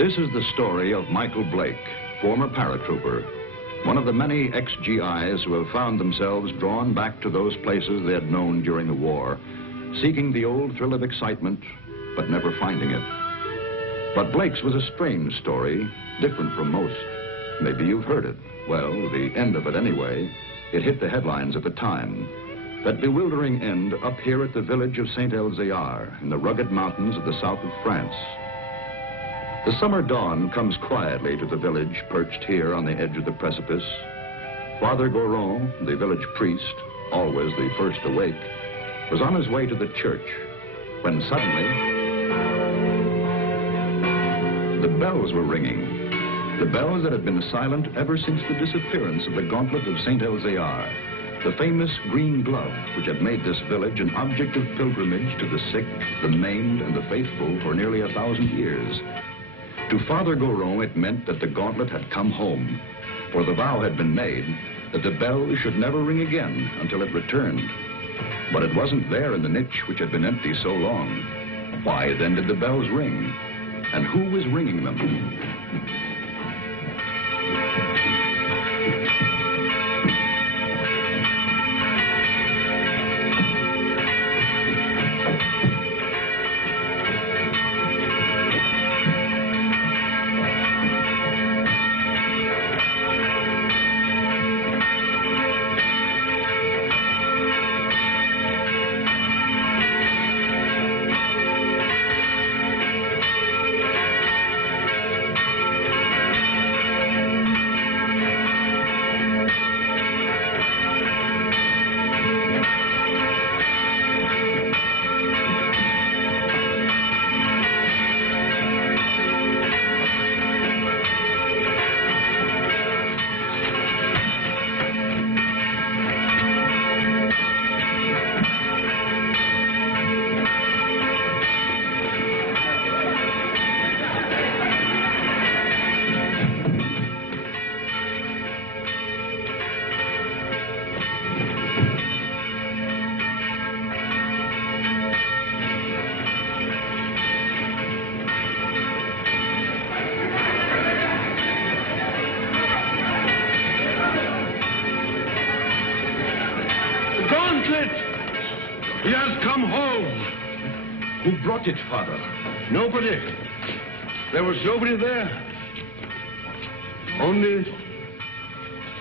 This is the story of Michael Blake, former paratrooper, one of the many ex-GIs who have found themselves drawn back to those places they had known during the war, seeking the old thrill of excitement, but never finding it. But Blake's was a strange story, different from most. Maybe you've heard it. Well, the end of it anyway. It hit the headlines at the time. That bewildering end up here at the village of Saint-Elzéar in the rugged mountains of the south of France. The summer dawn comes quietly to the village perched here on the edge of the precipice. Father Goron, the village priest, always the first awake, was on his way to the church when suddenly the bells were ringing. The bells that had been silent ever since the disappearance of the gauntlet of Saint-Elzéar, the famous green glove which had made this village an object of pilgrimage to the sick, the maimed, and the faithful for nearly 1,000 years. To Father Goron, it meant that the gauntlet had come home, for the vow had been made that the bell should never ring again until it returned. But it wasn't there in the niche which had been empty so long. Why then did the bells ring? And who was ringing them? He has come home. Who brought it, Father? Nobody. There was nobody there. Only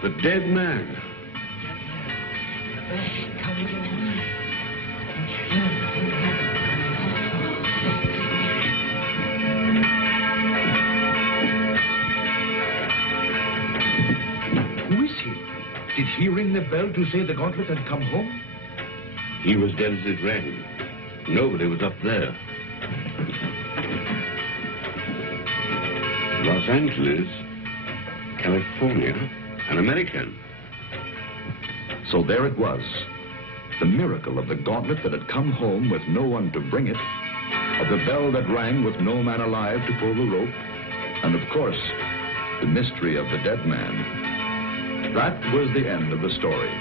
the dead man. Who is he? Did he ring the bell to say the gauntlet had come home? He was dead as it rang. Nobody was up there. Los Angeles, California, an American. So there it was. The miracle of the gauntlet that had come home with no one to bring it, of the bell that rang with no man alive to pull the rope, and of course, the mystery of the dead man. That was the end of the story.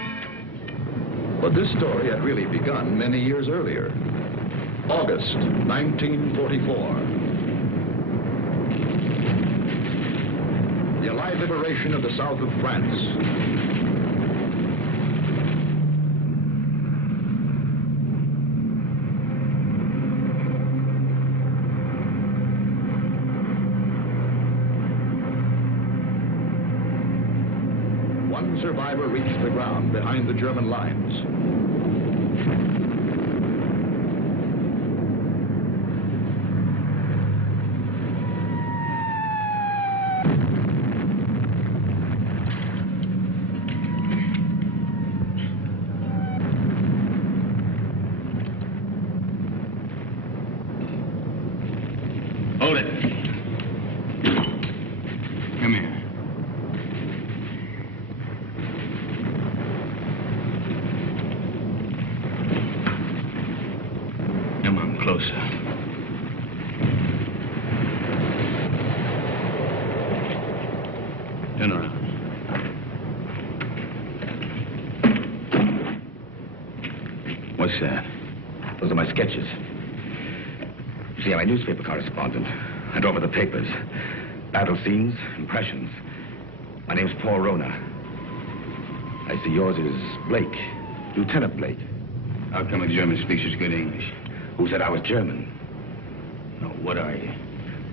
But this story had really begun many years earlier. August 1944. The Allied liberation of the south of France. One survivor reached the ground behind the German lines. Hold it. Come here. Come on, closer. Turn around. What's that? Those are my sketches. You see, I'm a newspaper correspondent. And over the papers. Battle scenes, impressions. My name's Paul Rona. I see yours is Blake. Lieutenant Blake. How come a German speaks such good English? Who said I was German? No, what are you?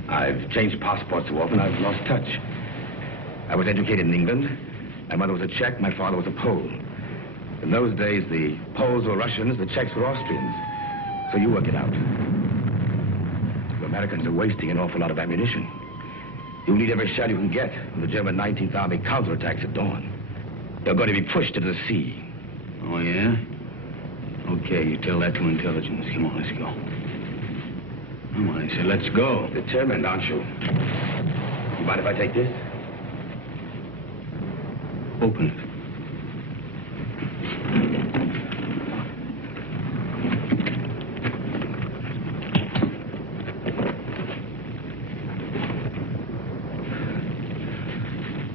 I've changed passports so often I've lost touch. I was educated in England. My mother was a Czech, my father was a Pole. In those days, the Poles were Russians, the Czechs were Austrians. So you work it out. The Americans are wasting an awful lot of ammunition. You'll need every shell you can get when the German 19th Army counterattacks at dawn. They're going to be pushed into the sea. Oh, yeah? Okay, you tell that to intelligence. Come on, let's go. Come on, I said, let's go. Determined, aren't you? You mind if I take this? Open it.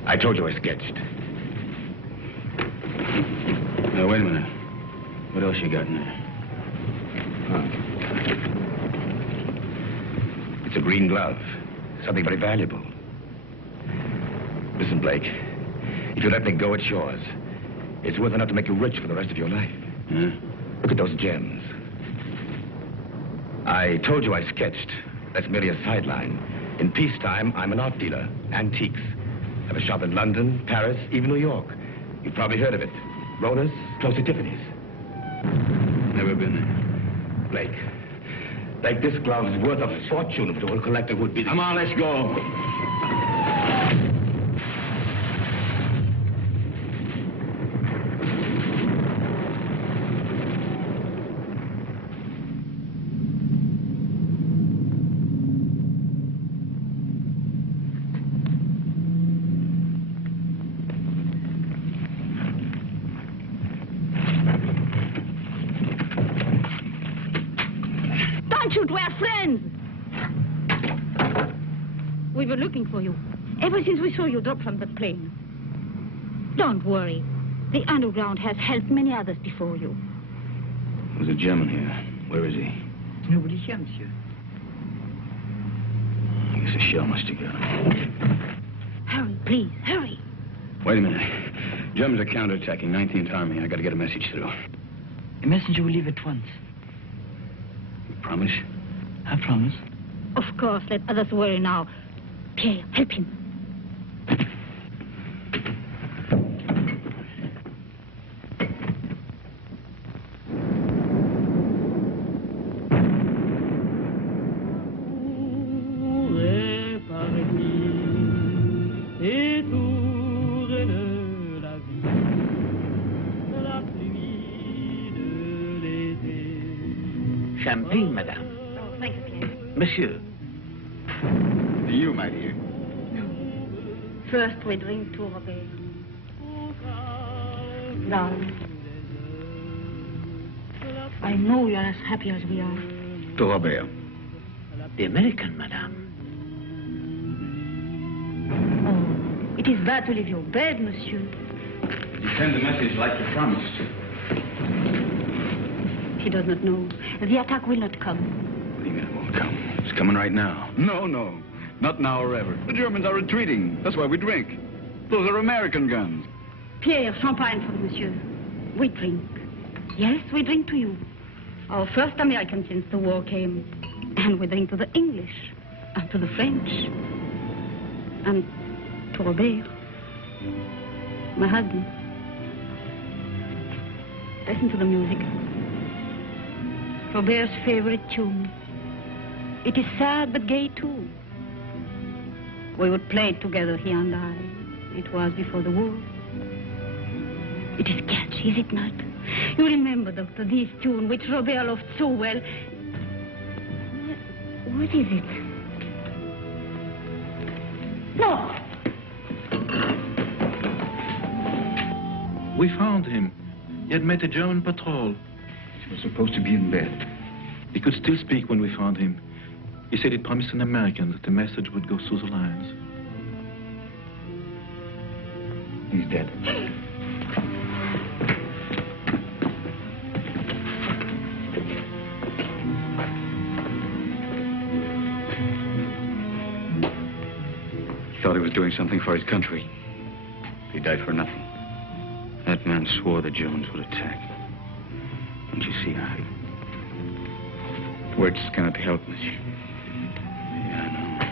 I told you I sketched. Now, wait a minute. What else you got in there? It's a green glove. Something very valuable. Listen, Blake. If you let me go, it's yours. It's worth enough to make you rich for the rest of your life. Huh? Look at those gems. I told you I sketched. That's merely a sideline. In peacetime, I'm an art dealer. Antiques. I have a shop in London, Paris, even New York. You've probably heard of it. Rona's, close to Tiffany's. Never been there. Blake. Blake, this glove is worth a fortune if it were a collector who'd be... Come on, let's go. We were looking for you ever since we saw you drop from the plane. Don't worry. The underground has helped many others before you. There's a German here. Where is he? Nobody here, monsieur. I guess a shell must have got him. Hurry, please, hurry. Wait a minute. Germans are counterattacking 19th Army. I got to get a message through. A messenger will leave at once. You promise? I promise. Of course, let others worry now. Pierre, help him. Champagne, madame. Oh, thank you, Pierre. Monsieur. You, my dear. First, we drink to Robert. Darling, I know you're as happy as we are. To Robert. The American, madame. Oh, it is bad to leave your bed, monsieur. You send the message like you promised. He does not know. The attack will not come. What do you mean it won't come? It's coming right now. No. Not now or ever. The Germans are retreating. That's why we drink. Those are American guns. Pierre, champagne for monsieur. We drink. Yes, we drink to you. Our first American since the war came. And we drink to the English. And to the French. And to Robert. My husband. Listen to the music. Robert's favorite tune. It is sad but gay too. We would play it together, he and I. It was before the war. It is catchy, is it not? You remember, Doctor, this tune which Robert loved so well. What is it? No! We found him. He had met a German patrol. He was supposed to be in bed. He could still speak when we found him. He said he'd promised an American that the message would go through the lines. He's dead. was doing something for his country. He died for nothing. That man swore the Germans would attack. Don't you see, Harry? Words cannot be helped, monsieur. Yeah, I know.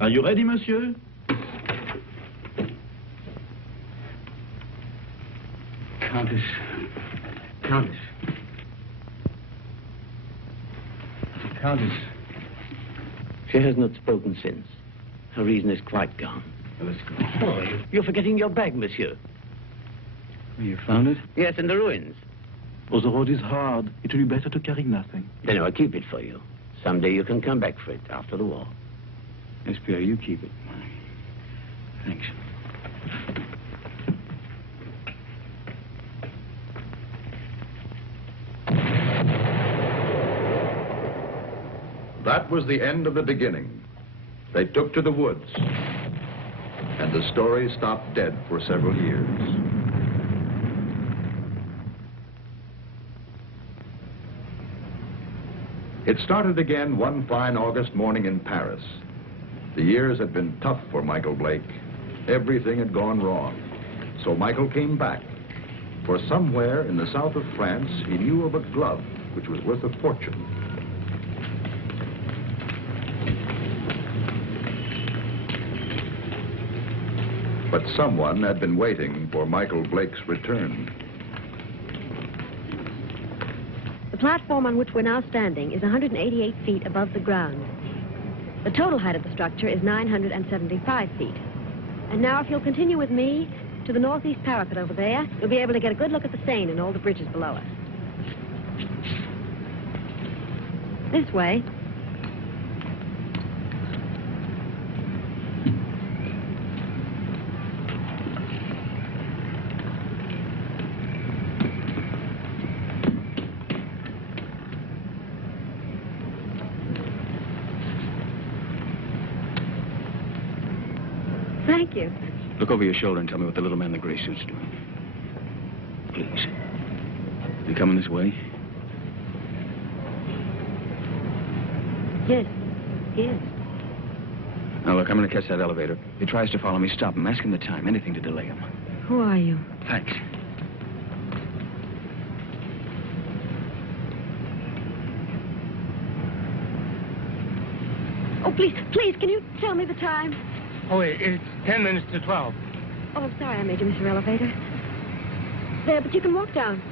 Are you ready, monsieur? Countess. Countess. Countess. She has not spoken since. Her reason is quite gone. Well, let's go. Oh, you're forgetting your bag, monsieur. You found it? Yes, in the ruins. Oh, the road is hard. It will be better to carry nothing. Then I'll keep it for you. Someday you can come back for it after the war. Yes, Pierre, you keep it. Thanks. That was the end of the beginning. They took to the woods, and the story stopped dead for several years. It started again one fine August morning in Paris. The years had been tough for Michael Blake. Everything had gone wrong. So Michael came back. For somewhere in the south of France, he knew of a glove which was worth a fortune. But someone had been waiting for Michael Blake's return. The platform on which we're now standing is 188 feet above the ground. The total height of the structure is 975 feet. And now, if you'll continue with me to the northeast parapet over there, you'll be able to get a good look at the Seine and all the bridges below us. This way. Thank you. Look over your shoulder and tell me what the little man in the gray suit's doing. Please. You coming this way? Yes, he is. Now, look, I'm going to catch that elevator. If he tries to follow me, stop him. Ask him the time. Anything to delay him. Who are you? Thanks. Oh, please, can you tell me the time? Oh, it's 10 minutes to 12. Oh, I'm sorry I made you miss your elevator. There, but you can walk down.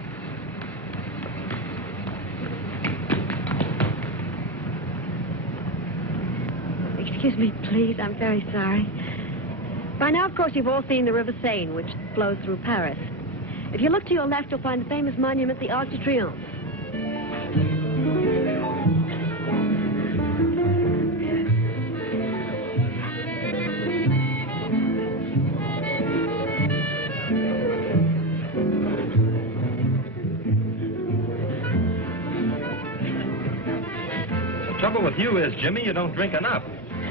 Excuse me, please. I'm very sorry. By now, of course, you've all seen the River Seine, which flows through Paris. If you look to your left, you'll find the famous monument, the Arc de Triomphe. The trouble with you is, Jimmy, you don't drink enough.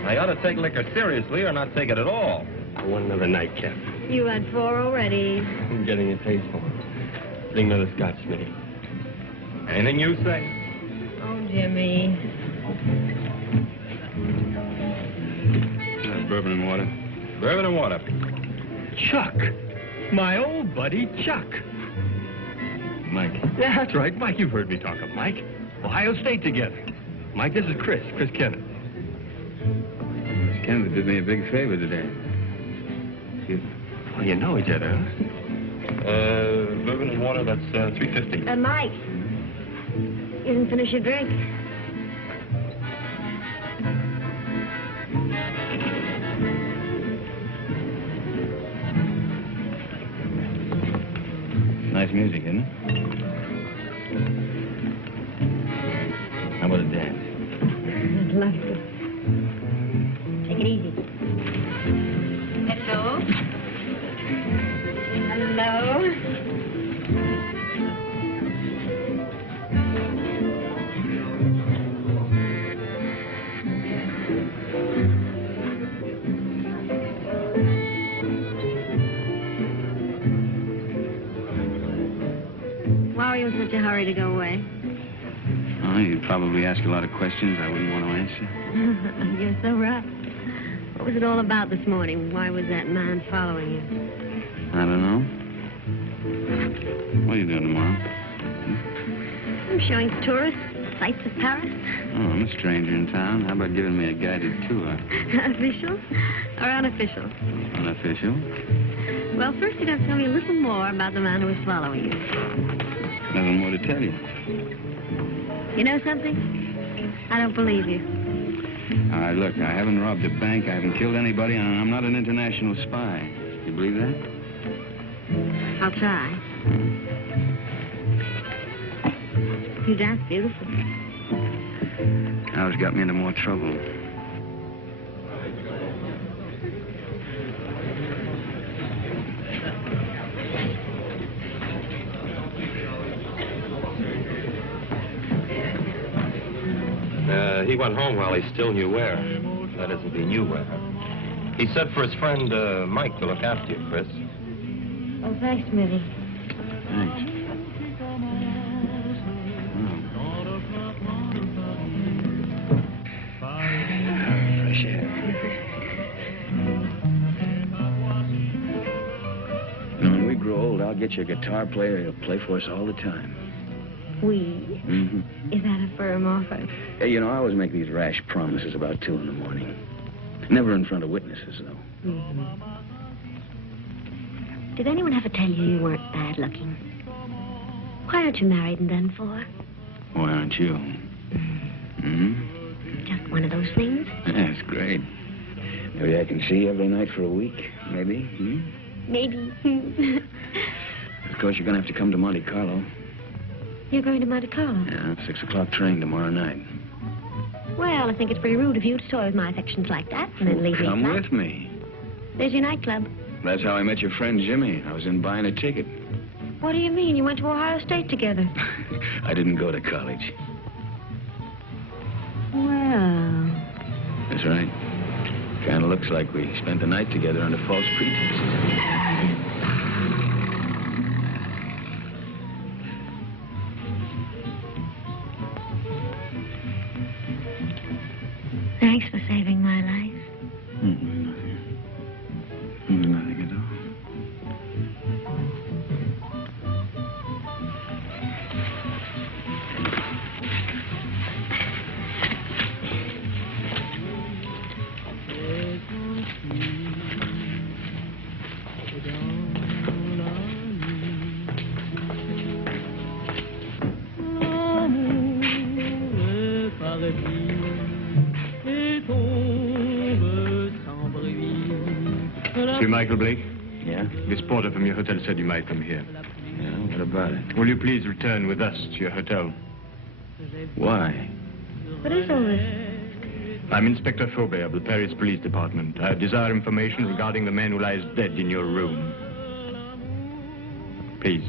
I ought to take liquor seriously or not take it at all. I want another nightcap. You had 4 already. I'm getting a taste for it. Bring another scotch, Smitty. Anything you say? Oh, Jimmy. Bourbon and water. Bourbon and water. Chuck. My old buddy, Chuck. Mike. Yeah, that's right, Mike. You've heard me talk of Mike. Ohio State together. Mike, this is Chris Kenneth. Miss Kennedy did me a big favor today. Excuse me. Well, you know each other, huh? Bourbon and water, that's $3.50. Mike, you didn't finish your drink. Nice music, isn't it? How about a dance? I'd love to. Take it easy. Hello. Hello. Why are you in such a hurry to go away? Oh, you'd probably ask a lot of questions I wouldn't want to answer. You're so right. What was it all about this morning? Why was that man following you? I don't know. What are you doing tomorrow? I'm showing tourists sights of Paris. Oh, I'm a stranger in town. How about giving me a guided tour? Official or unofficial? Unofficial. Well, first you'd have to tell me a little more about the man who was following you. Nothing more to tell you. You know something? I don't believe you. All right, look, I haven't robbed a bank, I haven't killed anybody, and I'm not an international spy. You believe that? I'll try. You dance beautifully. Now it's got me into more trouble. He went home while he still knew where. That is, if he knew where. He said for his friend, Mike, to look after you, Chris. Oh, thanks, Mitty. Thanks. Fresh air. When we grow old, I'll get you a guitar player who'll play for us all the time. We? Mm-hmm. Is that a firm offer? Hey, you know, I always make these rash promises about 2 in the morning. Never in front of witnesses, though. Mm-hmm. Did anyone ever tell you weren't bad looking? Why aren't you married and done for? Why aren't you? Mm-hmm. Just one of those things? Yeah, it's great. Maybe I can see you every night for a week. Maybe. Hmm? Maybe. Of course, you're going to have to come to Monte Carlo. You're going to Monte Carlo? Yeah, 6 o'clock train tomorrow night. Well, I think it's pretty rude of you to toy with my affections like that and then leave me Come flat. with me. There's your nightclub. That's how I met your friend Jimmy. I was in buying a ticket. What do you mean? You went to Ohio State together. I didn't go to college. Well... That's right. Kind of looks like we spent the night together under false pretenses. Thanks for saving my life. Nothing at all. Monsieur Michael Blake? Yeah? This porter from your hotel said you might come here. Yeah, what about it? Will you please return with us to your hotel? Why? What is all this? I'm Inspector Faubert of the Paris Police Department. I desire information regarding the man who lies dead in your room. Please.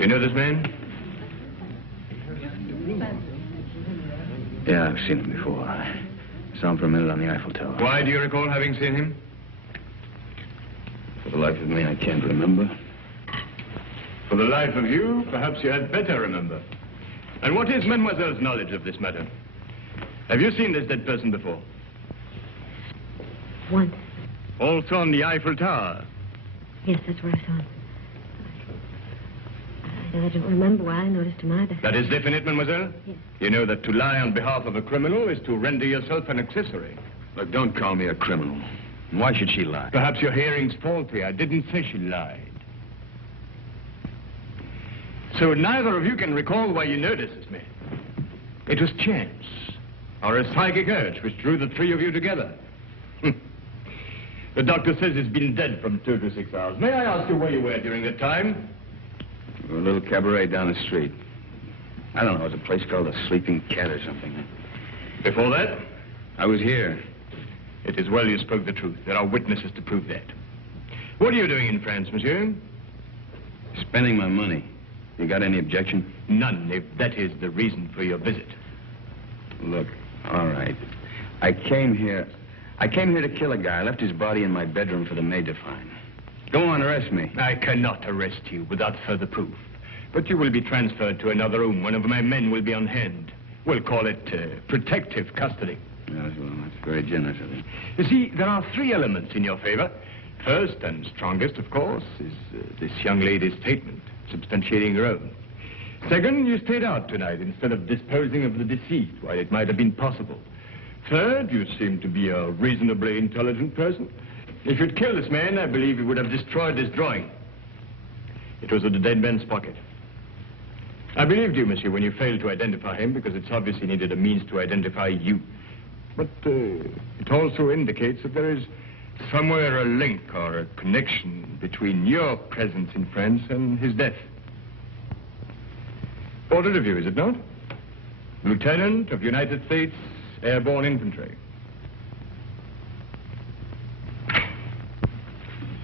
You know this man? Yeah, I've seen him before. I saw him for a minute on the Eiffel Tower. Why do you recall having seen him? For the life of me, I can't remember. For the life of you, perhaps you had better remember. And what is Mademoiselle's knowledge of this matter? Have you seen this dead person before? Once. Also on the Eiffel Tower? Yes, that's where I saw him. I don't remember why I noticed him either. That is definite, mademoiselle? Yes. You know that to lie on behalf of a criminal is to render yourself an accessory. Look, don't call me a criminal. Why should she lie? Perhaps your hearing's faulty. I didn't say she lied. So neither of you can recall why you noticed this man. It was chance, or a psychic urge which drew the 3 of you together. The doctor says he's been dead from 2 to 6 hours. May I ask you where you were during that time? A little cabaret down the street. I don't know, it was a place called the Sleeping Cat or something. Before that? I was here. It is well you spoke the truth. There are witnesses to prove that. What are you doing in France, monsieur? Spending my money. You got any objection? None, if that is the reason for your visit. Look, all right. I came here to kill a guy. I left his body in my bedroom for the maid to find. Go on, arrest me. I cannot arrest you without further proof. But you will be transferred to another room. One of my men will be on hand. We'll call it protective custody. Yes, well, that's very generous of you. You see, there are 3 elements in your favor. First and strongest, of course, is this young lady's statement, substantiating her own. Second, you stayed out tonight instead of disposing of the deceased while it might have been possible. Third, you seem to be a reasonably intelligent person. If you'd killed this man, I believe you would have destroyed this drawing. It was in the dead man's pocket. I believed you, monsieur, when you failed to identify him, because it's obvious he needed a means to identify you. But it also indicates that there is somewhere a link or a connection between your presence in France and his death. Portrait of you, is it not? Lieutenant of United States Airborne Infantry.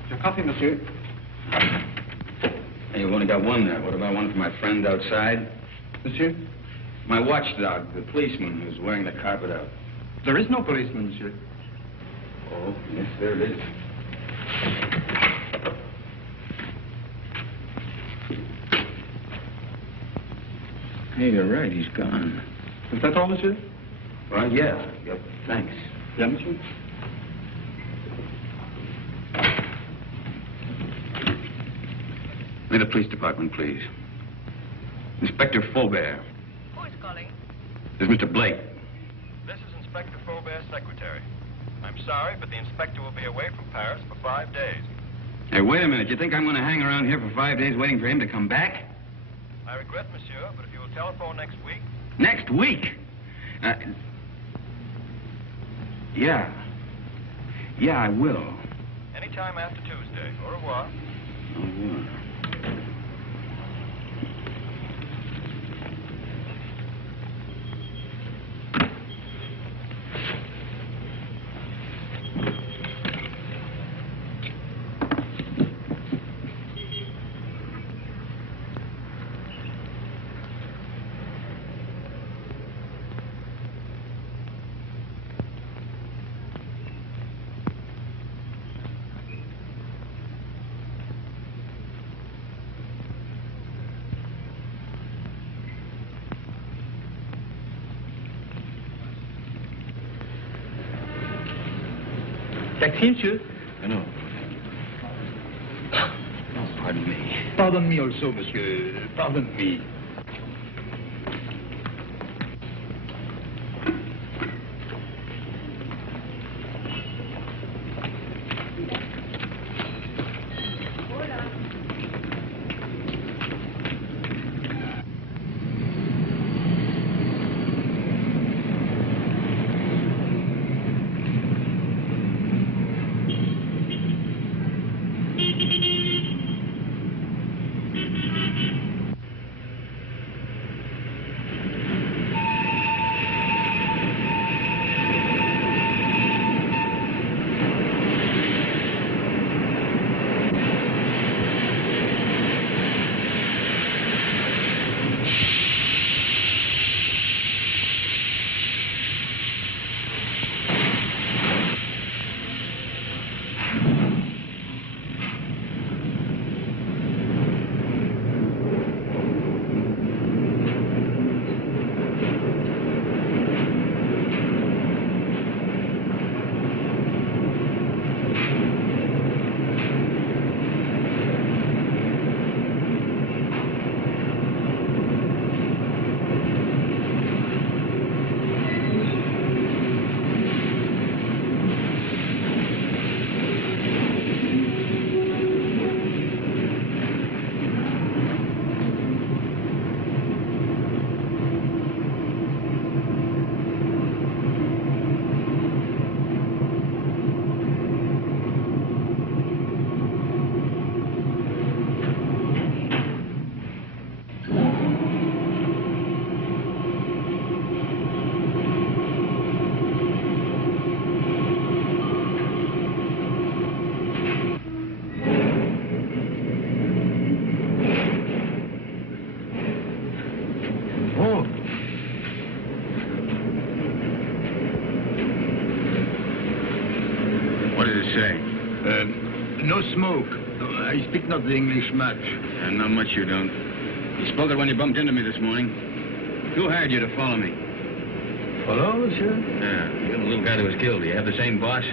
Your coffee, monsieur. Hey, you've only got one there. What about one for my friend outside? Monsieur? My watchdog, the policeman who's wearing the carpet out. There is no policeman, monsieur. Oh, yes, there it is. Hey, you're right. He's gone. Is that all, monsieur? Well, yeah. Yep. Thanks. Yeah, monsieur? May the police department, please. Inspector Faubert. Who is calling? This is Mr. Blake. This is Inspector Faubert's secretary. I'm sorry, but the inspector will be away from Paris for 5 days. Hey, wait a minute. You think I'm going to hang around here for 5 days waiting for him to come back? I regret, monsieur, but if you will telephone next week... Next week? Yeah. Yeah, I will. Anytime after Tuesday. Au revoir. Au revoir. Taxi, monsieur? No. Oh, pardon me. Pardon me also, monsieur. Pardon me. say? No smoke. I speak not the English much. Not much you don't. You spoke it when you bumped into me this morning. Who hired you to follow me? Follow, monsieur? Yeah, you're the little guy that was killed. Do you have the same boss?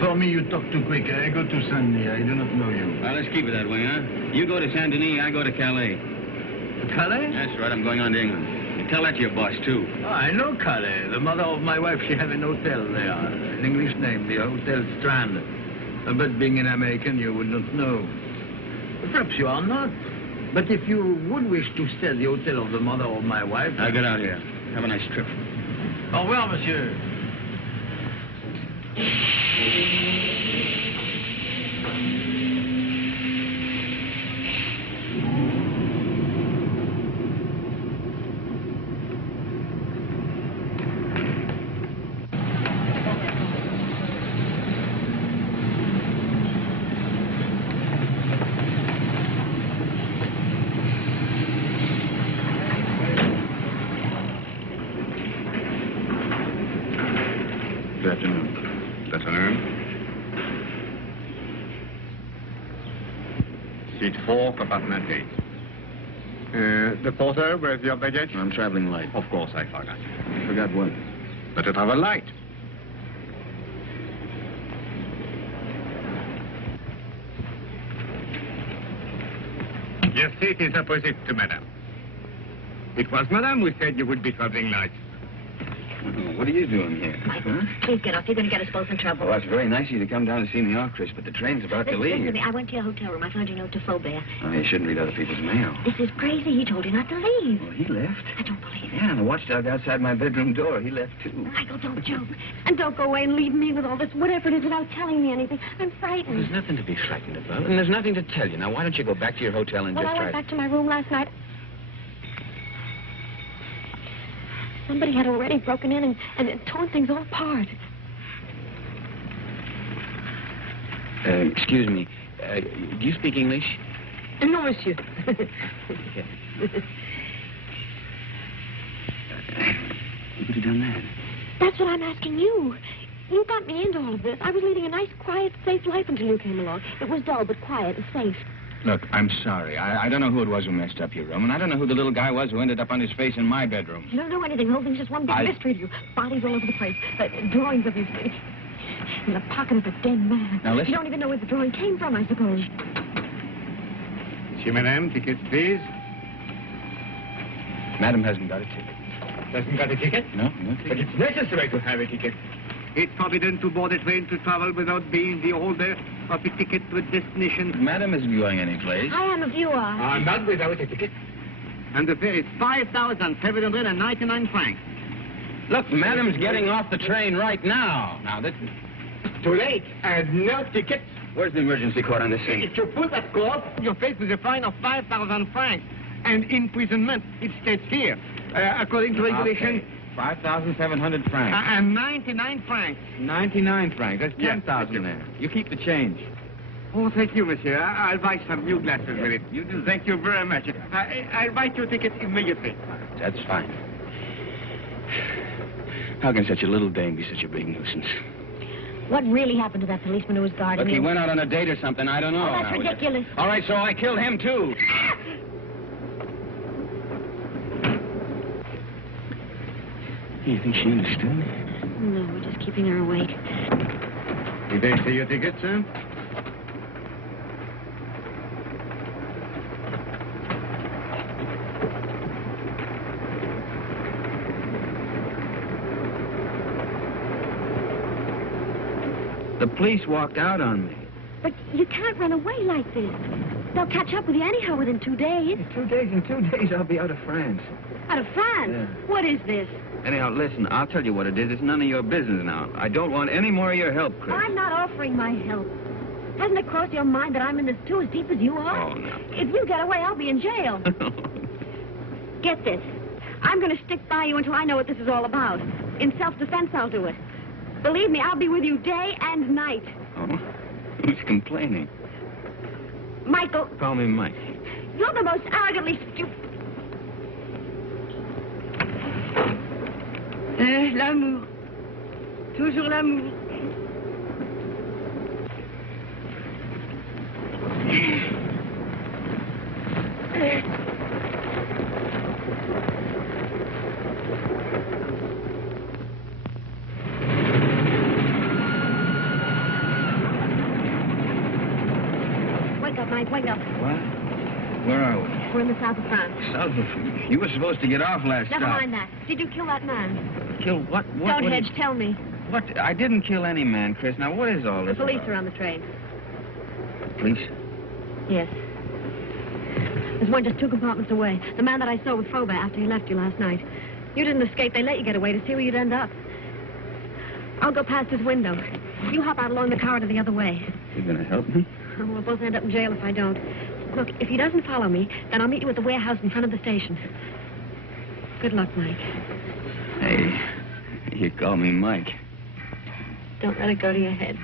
For me, you talk too quick. I go to Saint-Denis. I do not know you. Well, let's keep it that way, huh? You go to Saint-Denis, I go to Calais. Calais? That's right, I'm going on to England. You tell that to your boss, too. Oh, I know Calais. The mother of my wife, she have an hotel there. An English name, the Hotel Strand. But being an American, you would not know. Perhaps you are not. But if you would wish to stay at the hotel of the mother of my wife... I'll get out here. Have a nice trip. Au revoir, monsieur. Good afternoon. Good afternoon. Seat 4, compartment 8. The porter, where's your baggage? I'm traveling light. Of course, I forgot. You forgot what? But to travel light. Your seat is opposite to Madame. It was Madame who said you would be traveling light. What are you doing here? Michael, please get off. You're going to get us both in trouble. Well, that's very nice of you to come down to see me off, Chris, but the train's about to leave. Listen to me. I went to your hotel room. I found your note to Faubert. Oh, you shouldn't read other people's mail. This is crazy. He told you not to leave. Well, he left. I don't believe it. Yeah, and the watchdog outside my bedroom door, he left, too. Michael, don't joke. And don't go away and leave me with all this, whatever it is, without telling me anything. I'm frightened. There's nothing to be frightened about, and there's nothing to tell you. Now, why don't you go back to your hotel and Well, just I try went back to my room last night. Somebody had already broken in and torn things all apart. Excuse me. Do you speak English? No, monsieur. What have you done that? That's what I'm asking you. You got me into all of this. I was leading a nice, quiet, safe life until you came along. It was dull, but quiet and safe. Look, I'm sorry. I don't know who it was who messed up your room, and I don't know who the little guy was who ended up on his face in my bedroom. You don't know anything. The whole thing's just one big mystery to you. Bodies all over the place. Drawings of his... in the pocket of a dead man. Now, listen. You don't even know where the drawing came from, I suppose. Monsieur, Madame, tickets, please. Madam hasn't got a ticket. Doesn't got a ticket? No ticket. But it's necessary to have a ticket. It's forbidden to board a train to travel without being the holder of a ticket to a destination. Madam isn't going anyplace. I am if you are. Not without a ticket. And the fare is 5,799 francs. Look, Madam's getting off the train right now. Now, this... Too late. And no ticket. Where's the emergency cord on this thing? If you pull that cord, you're faced with a fine of 5,000 francs. And imprisonment, it states here. According to regulation... Okay. 5,700 francs. And 99 francs. 99 francs. That's 10,000 yes, there. You keep the change. Oh, thank you, monsieur. I'll buy some new glasses with it. You do. Thank you very much. I'll write your ticket immediately. That's fine. How can such a little dame be such a big nuisance? What really happened to that policeman who was guarding Look, you? he went out on a date or something. I don't know. Oh, that's ridiculous. All right, so I killed him, too. You think she understood? No, we're just keeping her awake. Did they see your ticket, sir? The police walked out on me. But you can't run away like this. They'll catch up with you anyhow within 2 days. In 2 days, I'll be out of France. Out of France? Yeah. What is this? Anyhow, listen, I'll tell you what it is. It's none of your business now. I don't want any more of your help, Chris. I'm not offering my help. Hasn't it crossed your mind that I'm in this too as deep as you are? Oh, no. If you get away, I'll be in jail. Get this. I'm going to stick by you until I know what this is all about. In self-defense, I'll do it. Believe me, I'll be with you day and night. Oh, who's complaining? Michael. Call me Mike. You're the most arrogantly stupid... L'amour. Toujours l'amour. Mike, wake up. What? Where are we? We're in the south of France. South of... You were supposed to get off last Never stop. mind that. Did you kill that man? Kill what? Stonehenge, tell me. What? I didn't kill any man, Chris. Now, what is all The this police about? are on the train. Police? Yes. There's one just 2 compartments away. The man that I saw with Frobe after he left you last night. You didn't escape. They let you get away to see where you'd end up. I'll go past his window. You hop out along the corridor the other way. You gonna help me? We'll both end up in jail if I don't. Look, if he doesn't follow me, then I'll meet you at the warehouse in front of the station. Good luck, Mike. Hey, you call me Mike. Don't let it go to your head.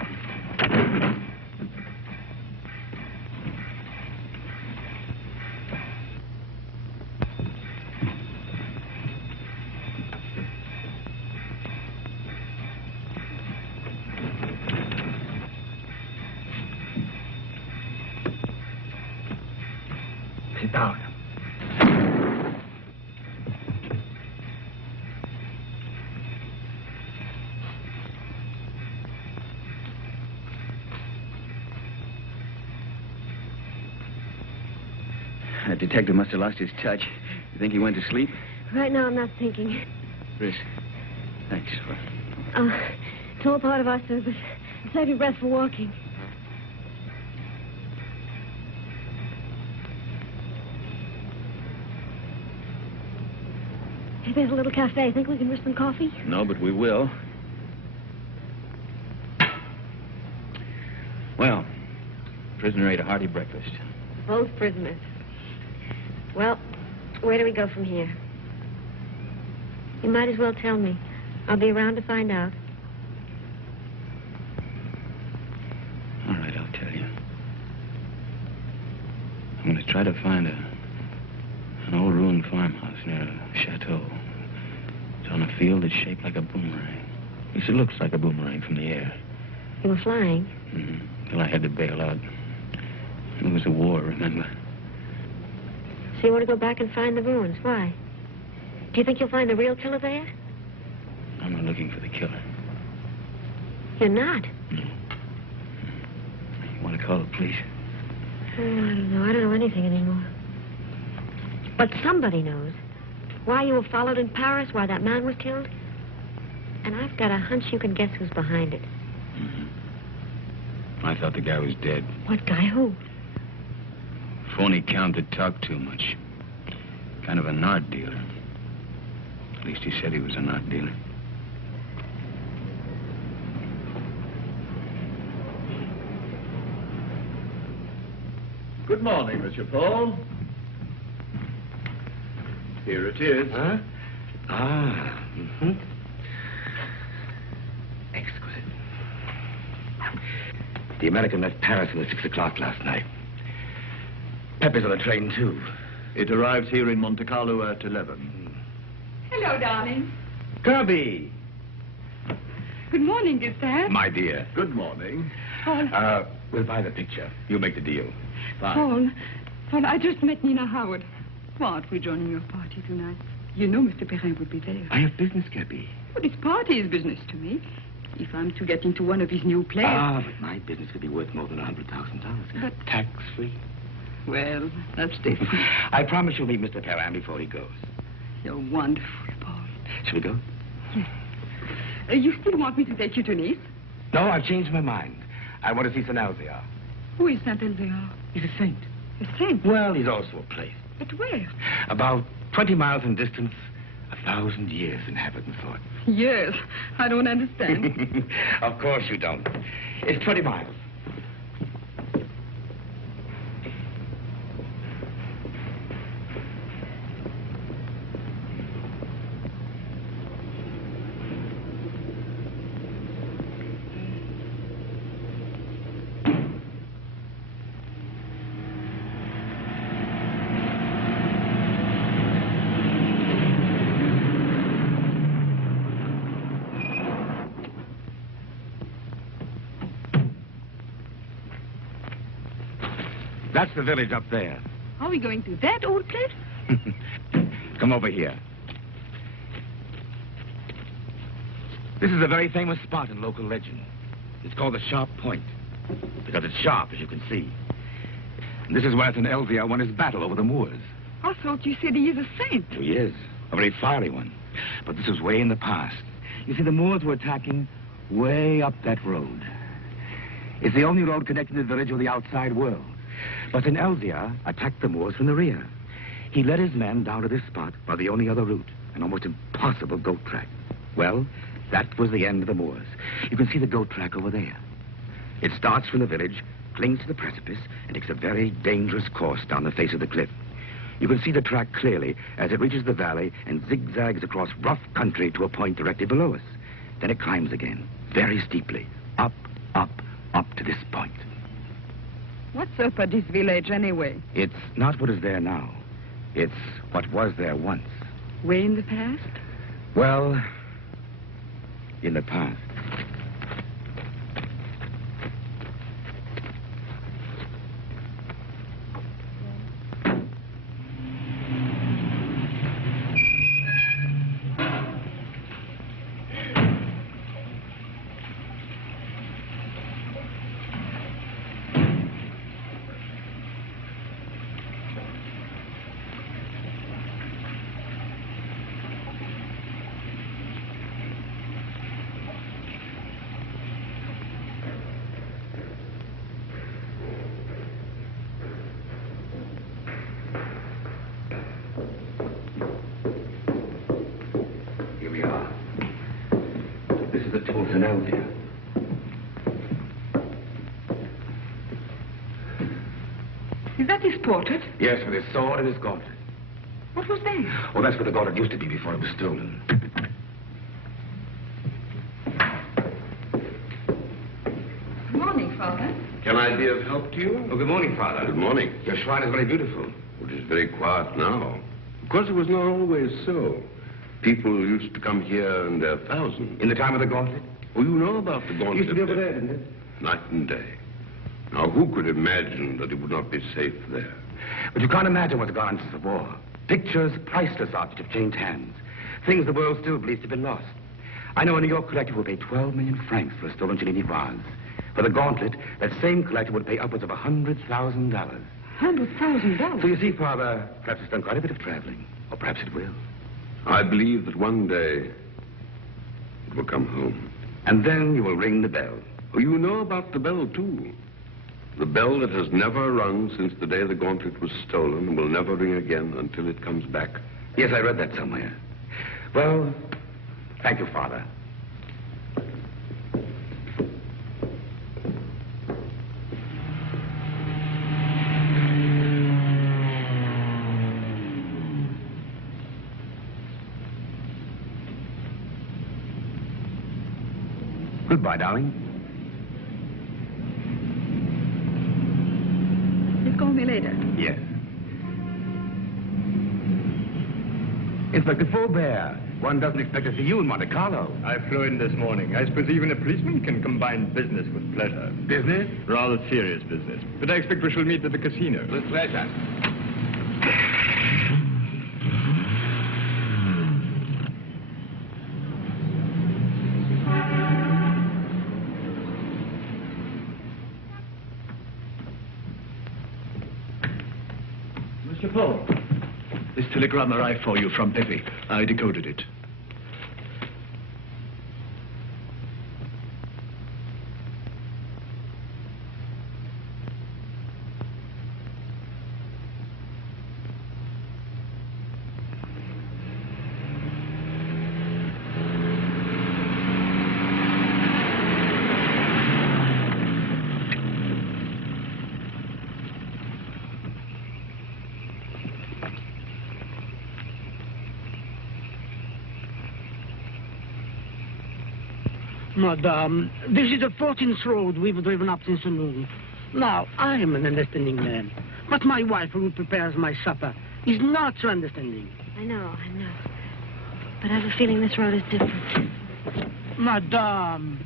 Sit down. That detective must have lost his touch. You think he went to sleep? Right now, I'm not thinking. Chris, thanks for... It's all part of our service. Save your breath for walking. Hey, there's a little cafe. Think we can risk some coffee? No, but we will. Well, prisoner ate a hearty breakfast. Both prisoners. Well, where do we go from here? You might as well tell me. I'll be around to find out. All right, I'll tell you. I'm going to try to find an old ruined farmhouse near a chateau. It's on a field that's shaped like a boomerang. At least it looks like a boomerang from the air. You were flying? Mm-hmm. Till I had to bail out. It was a war, remember? So you want to go back and find the ruins? Why? Do you think you'll find the real killer there? I'm not looking for the killer. You're not? No. You want to call the police? Oh, I don't know. I don't know anything anymore. But somebody knows. Why you were followed in Paris, why that man was killed. And I've got a hunch you can guess who's behind it. Mm-hmm. I thought the guy was dead. What guy? Who? Phony count that talked too much. Kind of a nard dealer. At least he said he was a nard dealer. Good morning, Monsieur Paul. Here it is. Huh? Ah. Mm-hmm. Exquisite. The American left Paris at 6 o'clock last night. Pepe's on the train, too. It arrives here in Monte Carlo at 11. Hello, darling. Kirby! Good morning, Gustave. My dear. Good morning. Paul. We'll buy the picture. You make the deal. Fine. Paul, I just met Nina Howard. Why aren't we joining your party tonight? You know Mr. Perrin would be there. I have business, Kirby. Well, this party is business to me. If I'm to get into one of his new plays... Ah, but my business could be worth more than $100,000. But... Tax-free. Well, that's different. I promise you'll meet Mr. Perrin before he goes. You're wonderful, Paul. Shall we go? Yes. You still want me to take you to Nice? No, I've changed my mind. I want to see Saint Elzéar. Who is Saint Elzéar? He's a saint. A saint? Well, he's also a place. But where? About 20 miles in distance, 1,000 years in habit and thought. Yes, I don't understand. Of course you don't. It's 20 miles. That's the village up there. Are we going to that old place? Come over here. This is a very famous spot in local legend. It's called the Sharp Point, because it's sharp, as you can see. This is where St. Elvia won his battle over the Moors. I thought you said he is a saint. He is. A very fiery one. But this was way in the past. You see, the Moors were attacking way up that road. It's the only road connecting the village with the outside world. But St. Elvia attacked the Moors from the rear. He led his men down to this spot by the only other route, an almost impossible goat track. Well, that was the end of the Moors. You can see the goat track over there. It starts from the village, clings to the precipice, and takes a very dangerous course down the face of the cliff. You can see the track clearly as it reaches the valley and zigzags across rough country to a point directly below us. Then it climbs again, very steeply, up, up, up to this point. What's up at this village anyway? It's not what is there now. It's what was there once. Way in the past? Well, in the past. Is that his portrait? Yes, with his sword and his gauntlet. What was that? Oh, that's where the gauntlet used to be before it was stolen. Good morning, Father. Can I be of help to you? Oh, good morning, Father. Good morning. Your shrine is very beautiful. It is very quiet now. Of course, it was not always so. People used to come here in their thousands. In the time of the gauntlet? Oh, you know about the gauntlet. It used to be over there, didn't it? Night and day. Now, who could imagine that it would not be safe there? But you can't imagine what's gone on since the war. Pictures, priceless objects have changed hands. Things the world still believes to have been lost. I know a New York collector will pay 12 million francs for a stolen Cellini vase. For the gauntlet, that same collector would pay upwards of $100,000. $100,000? So you see, Father, perhaps it's done quite a bit of traveling. Or perhaps it will. I believe that one day it will come home. And then you will ring the bell. Oh, you know about the bell, too. The bell that has never rung since the day the gauntlet was stolen and will never ring again until it comes back. Yes, I read that somewhere. Well, thank you, Father. Goodbye, darling. You'll call me later. Yes. Inspector Faubert, one doesn't expect to see you in Monte Carlo. I flew in this morning. I suppose even a policeman can combine business with pleasure. Business? Rather serious business. But I expect we shall meet at the casino. With pleasure. Mr. Paul, this telegram arrived for you from Pepe. I decoded it. Madame, this is the 14th road we've driven up since noon. Now, I am an understanding man, but my wife, who prepares my supper, is not so understanding. I know. But I have a feeling this road is different. Madame.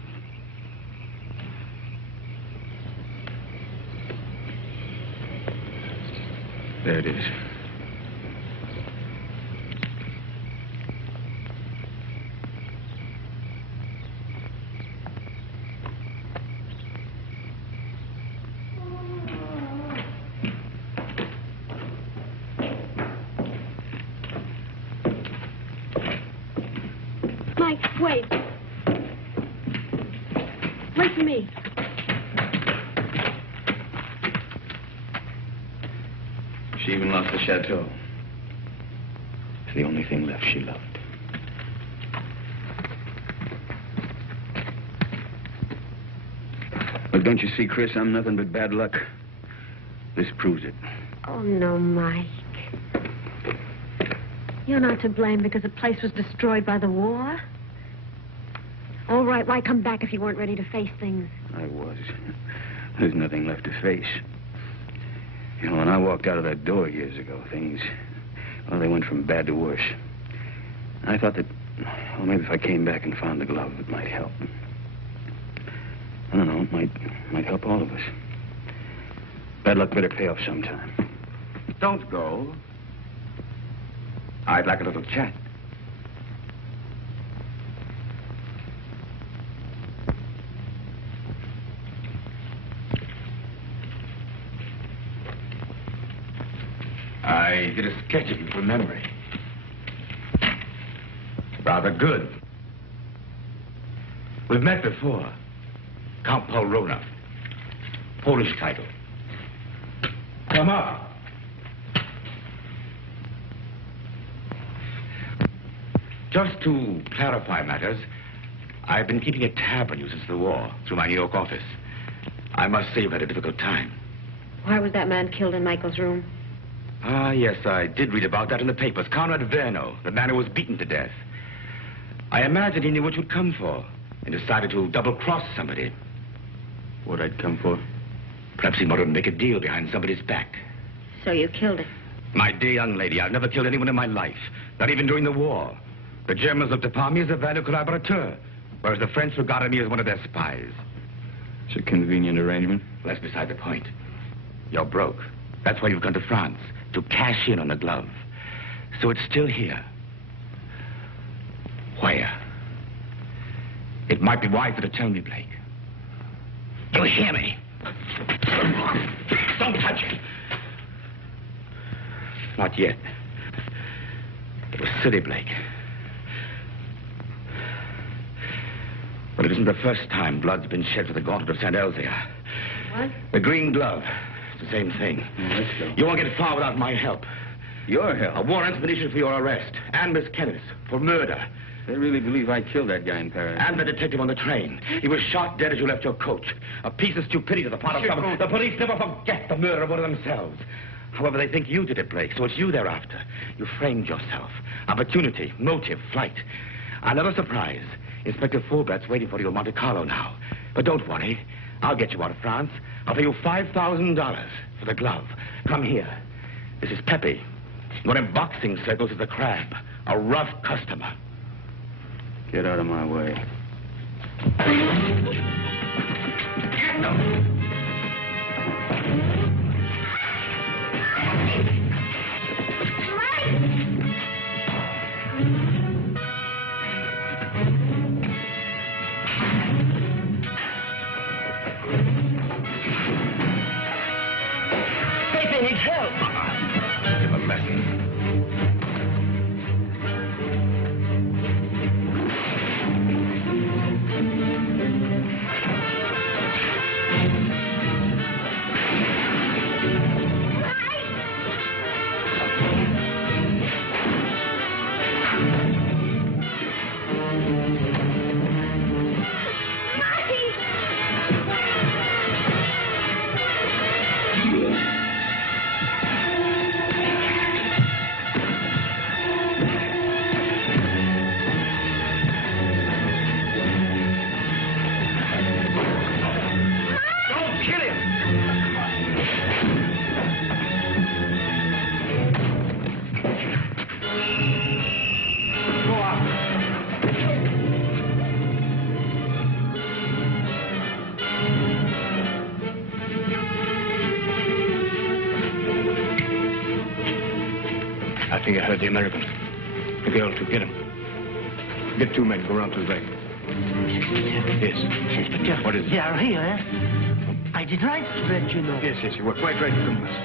There it is. Mike, wait. Wait for me. She even lost the chateau. It's the only thing left she loved. But don't you see, Chris, I'm nothing but bad luck. This proves it. Oh, no, Mike. You're not to blame because the place was destroyed by the war. All right, why come back if you weren't ready to face things? I was. There's nothing left to face. You know, when I walked out of that door years ago, things, well, they went from bad to worse. I thought that, well, maybe if I came back and found the glove, it might help. I don't know, it might help all of us. Bad luck better pay off sometime. Don't go. I'd like a little chat. I did a sketch of you from memory. Rather good. We've met before. Count Polrona. Polish title. Come up. Just to clarify matters, I've been keeping a tab on you since the war, through my New York office. I must say you've had a difficult time. Why was that man killed in Michael's room? Ah, yes, I did read about that in the papers. Conrad Verno, the man who was beaten to death. I imagined he knew what you'd come for and decided to double-cross somebody. What I'd come for? Perhaps he wanted to make a deal behind somebody's back. So you killed him? My dear young lady, I've never killed anyone in my life, not even during the war. The Germans looked upon me as a valued collaborateur, whereas the French regarded me as one of their spies. It's a convenient arrangement. That's beside the point. You're broke. That's why you've gone to France, to cash in on the glove. So it's still here. Where? It might be wiser to tell me, Blake. You hear me? Don't touch it. Not yet. It was silly, Blake. But it isn't the first time blood's been shed for the gauntlet of St. Elzea. What? The green glove. It's the same thing. Let's go. You won't get far without my help. Your help? A war expedition for your arrest. And Miss Kenneth for murder. They really believe I killed that guy in Paris. And the detective on the train. He was shot dead as you left your coach. A piece of stupidity to the part of someone. The police never forget the murder of one of themselves. However, they think you did it, Blake, so it's you they're after. You framed yourself. Opportunity, motive, flight. Another surprise. Inspector Fulbert's waiting for you in Monte Carlo now. But don't worry. I'll get you out of France. I'll pay you $5,000 for the glove. Come here. This is Pepe. What in boxing circles is a crab. A rough customer. Get out of my way. Pepe needs help. Give him a lesson. I think I heard the American. The girl to get him. Get 2 men, go round to the back. Yes. Inspector. What is it? They are here, eh? I did right to let you know. Yes, you were quite right to come with us.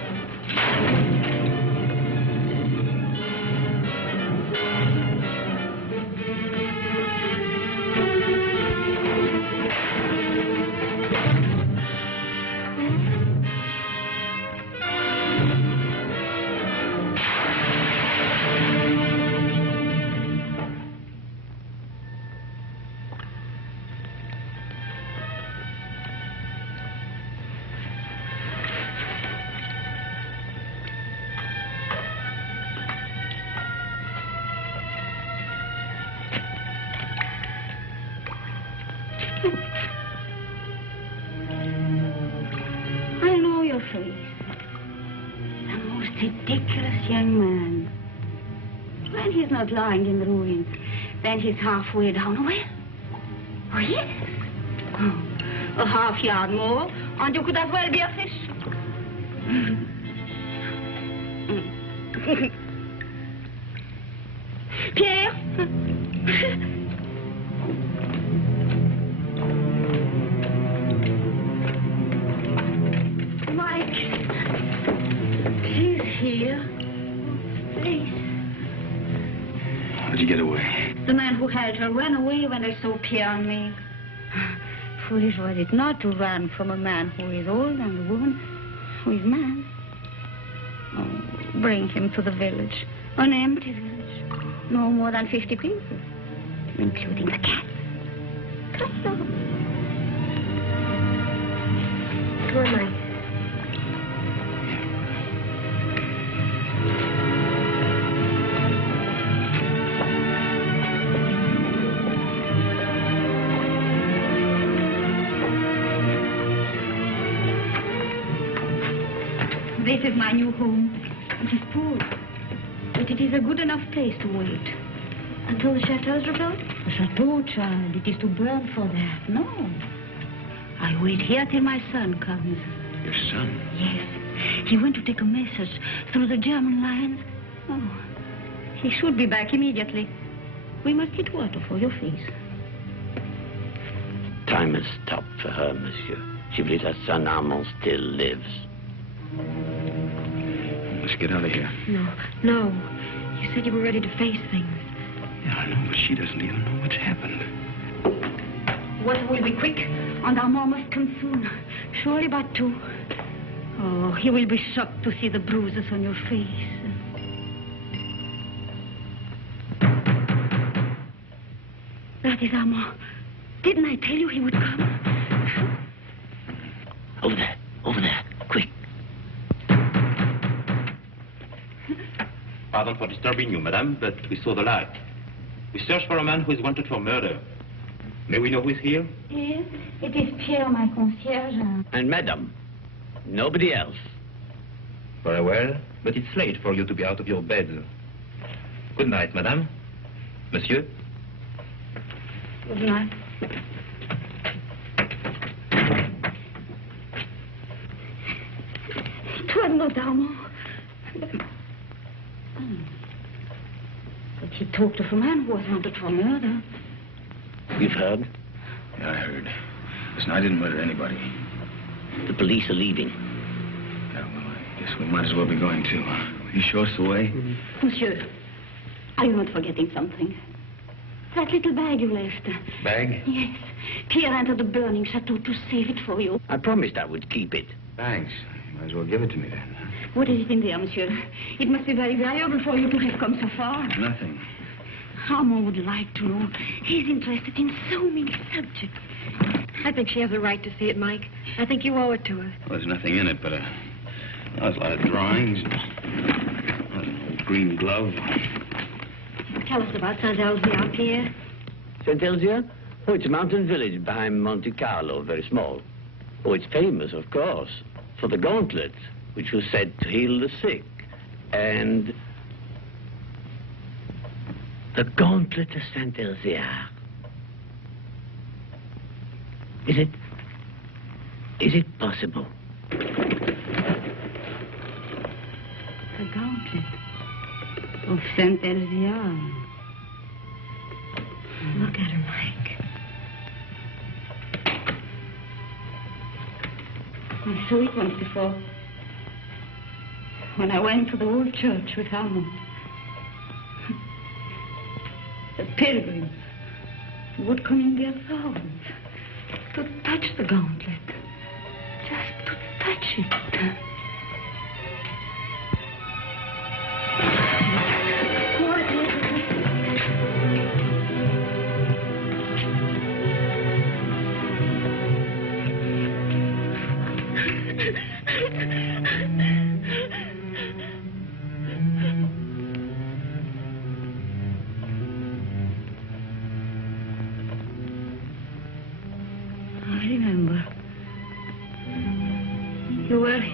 I know your face. The most ridiculous young man. When he's not lying in the ruins, then he's halfway down a well. Oh, yes. Oh, a half yard more, and you could as well be a fish. Pierre? Mike. He's here. Please. How'd you get away? The man who held her ran away when I saw Pierre and me. Foolish was it not to run from a man who is old and a woman who is mad. Oh, bring him to the village. An empty village. No more than 50 people, including the cat. Come on. Come on, Mike. This is my new home. It is poor, but it is a good enough place to wait. Until the chateau is rebuilt? The chateau, child. It is to burn for that. No. I wait here till my son comes. Your son? Yes. He went to take a message through the German lines. Oh, he should be back immediately. We must get water for your face. Time has stopped for her, monsieur. She believes her son Armand still lives. Let's get out of here. No. You said you were ready to face things. Yeah, I know, but she doesn't even know what's happened. Water will be quick, and Armand must come soon. Surely by 2. Oh, he will be shocked to see the bruises on your face. That is Armand. Didn't I tell you he would come? Over there, quick. Pardon for disturbing you, madame, but we saw the light. We search for a man who is wanted for murder. May we know who is here? Yes, it is Pierre, my concierge. And madame, nobody else. Very well, but it's late for you to be out of your bed. Good night, madame. Monsieur? Good night. It was not Armand. But he talked of a man who was wanted for murder. You've heard? Yeah, I heard. Listen, I didn't murder anybody. The police are leaving. Yeah, well, I guess we might as well be going, too. Will you show us the way? Monsieur, are you not forgetting something? That little bag you left. Bag? Yes. Pierre entered the burning chateau to save it for you. I promised I would keep it. Thanks. You might as well give it to me, then. What is it in there, monsieur? It must be very valuable for you to have come so far. Nothing. Armand would like to know. He's interested in so many subjects. I think she has a right to see it, Mike. I think you owe it to her. Well, there's nothing in it but there's a lot of drawings. An old green glove. Tell us about Saint-Elzéar, Pierre. Saint-Elzéar? Oh, it's a mountain village behind Monte Carlo, very small. Oh, it's famous, of course, for the gauntlet, which was said to heal the sick. And the gauntlet of Saint-Elzéar. Is it possible? The gauntlet of Saint-Elzéar. Look at her, Mike. I saw it once before. When I went to the old church with Armand. The pilgrims would come in their thousands to touch the gauntlet. Just to touch it.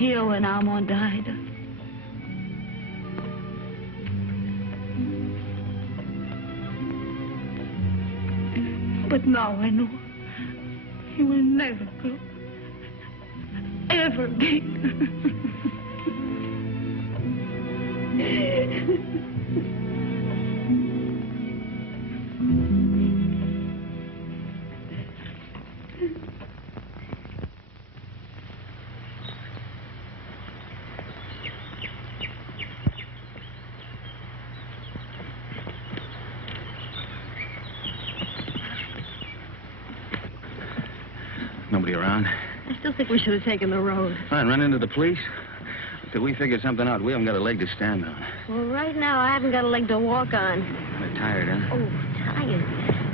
here when Armand died. But now I know he will never go. Ever again. Nobody around? I still think we should have taken the road. Fine, run into the police. Till we figure something out, we haven't got a leg to stand on. Well, right now, I haven't got a leg to walk on. Kind of tired, huh? Oh, tired.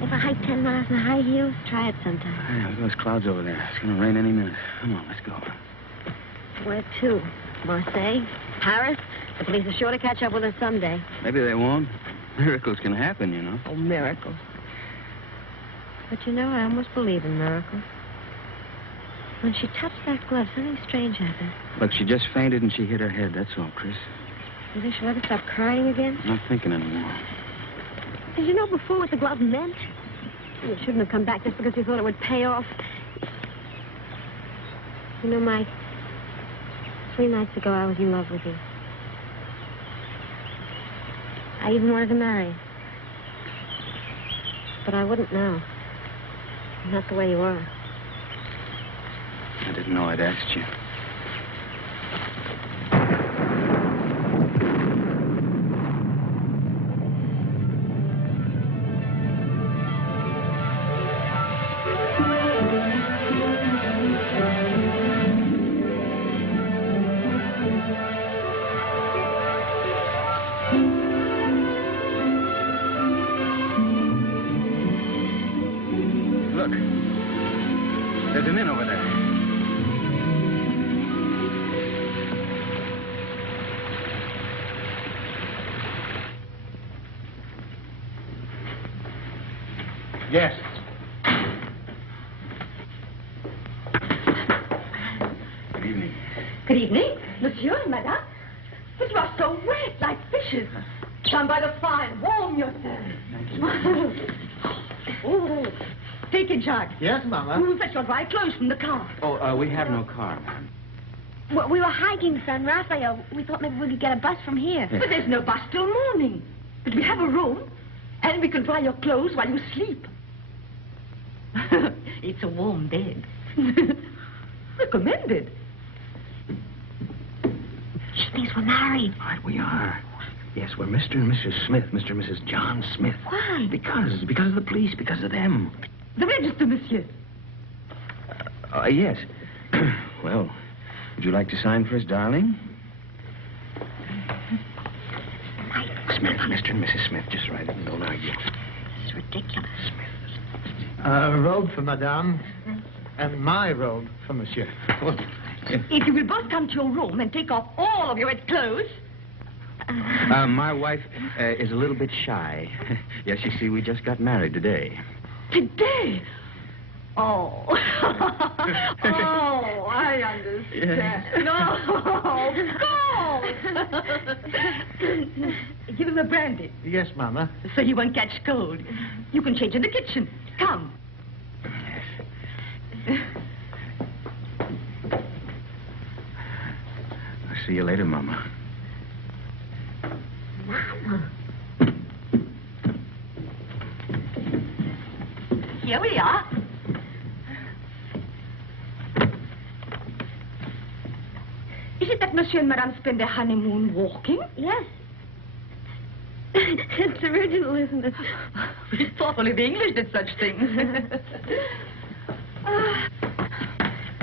If I hike 10 miles in high heels, try it sometime. Yeah, look at those clouds over there. It's going to rain any minute. Come on, let's go. Where to? Marseille? Paris? The police are sure to catch up with us someday. Maybe they won't. Miracles can happen, you know. Oh, miracles. But you know, I almost believe in miracles. When she touched that glove, something strange happened. Look, she just fainted and she hit her head. That's all, Chris. You think she'll ever stop crying again? I'm not thinking anymore. Did you know before what the glove meant? You shouldn't have come back just because you thought it would pay off. You know, Mike, 3 nights ago I was in love with you. I even wanted to marry you. But I wouldn't now. Not the way you are. I didn't know I'd asked you. Look. There's an inn over there. Yes. Good evening. Good evening, monsieur and madame. But you are so wet, like fishes. Stand by the fire, warm yourselves. Oh, take it, Jacques. Yes, Mama. We'll fetch your dry clothes from the car. Oh, we have no car, ma'am. Well, we were hiking San Rafael. We thought maybe we could get a bus from here. But there's no bus till morning. But we have a room, and we can dry your clothes while you sleep. It's a warm bed. Recommended. She thinks we're married. Right, we are. Yes, we're Mr. and Mrs. Smith, Mr. and Mrs. John Smith. Why? Because of the police, because of them. The register, monsieur. Yes. Well, would you like to sign for us, darling? Smith, Mr. and Mrs. Smith, just write it and don't argue. This is ridiculous. A robe for Madame, and my robe for Monsieur. If you will both come to your room and take off all of your wet clothes. My wife is a little bit shy. Yes, you see, we just got married today. Today? Oh. Oh, I understand. No. Go. Give him a brandy. Yes, Mama. So he won't catch cold. You can change in the kitchen. Come. I'll see you later, Mama. Mama. Here we are. Is it that Monsieur and Madame spend their honeymoon walking? Yes. It's original, isn't it? We thought only the English did such things.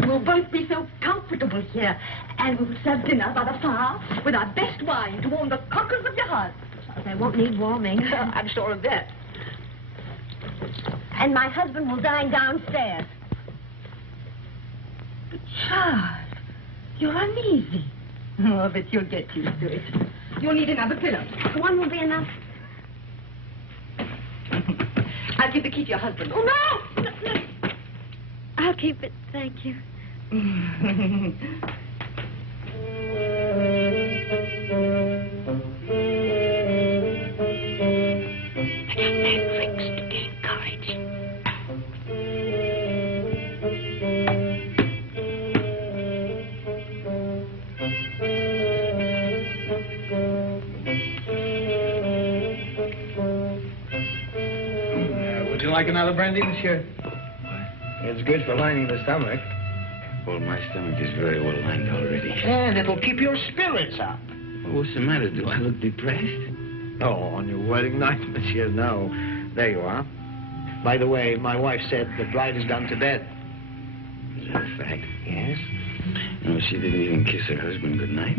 We'll both be so comfortable here, and we'll serve dinner by the fire with our best wine to warm the cockles of your heart. They won't need warming. I'm sure of that. And my husband will dine downstairs. But Charles, you're uneasy. Oh, but you'll get used to it. You'll need another pillow. One will be enough. I'll give the key to your husband. Oh, no! I'll keep it, thank you. Would you like another brandy, monsieur? It's good for lining the stomach. Well, my stomach is very well lined already. And it'll keep your spirits up. Well, what's the matter? Do I look depressed? Oh, on your wedding night, monsieur, no. There you are. By the way, my wife said the bride has gone to bed. Is that a fact? Yes. No, she didn't even kiss her husband goodnight.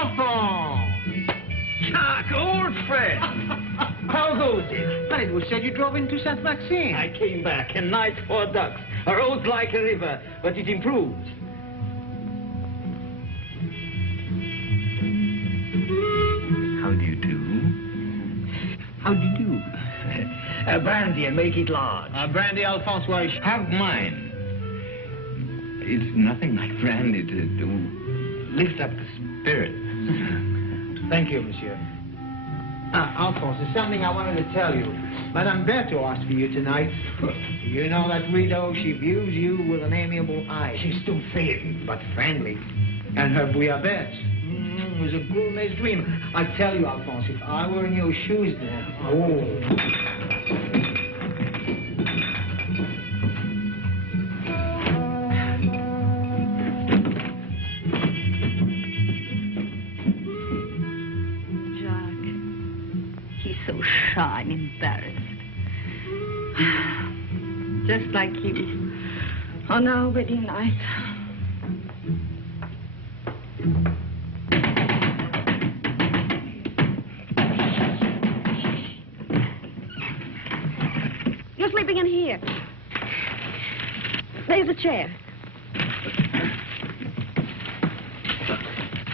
Enfant! Jack, old friend! How goes it? But it was said you drove into Saint Maxime. I came back, and nice for ducks. A road like a river, but it improves. How do you do? How do you do? Brandy, and make it large. Brandy, Alphonse, why? Have mine. It's nothing like brandy to lift up the spirit. Thank you, monsieur. Alphonse, there's something I wanted to tell you. Madame Berthaud asked for you tonight. You know that widow, she views you with an amiable eye. She's too thin, but friendly. And her bouillabaisse was a gourmet's dream. I tell you, Alphonse, if I were in your shoes then... Oh... Shy and embarrassed. Just like you on our wedding night. You're sleeping in here. There's a chair.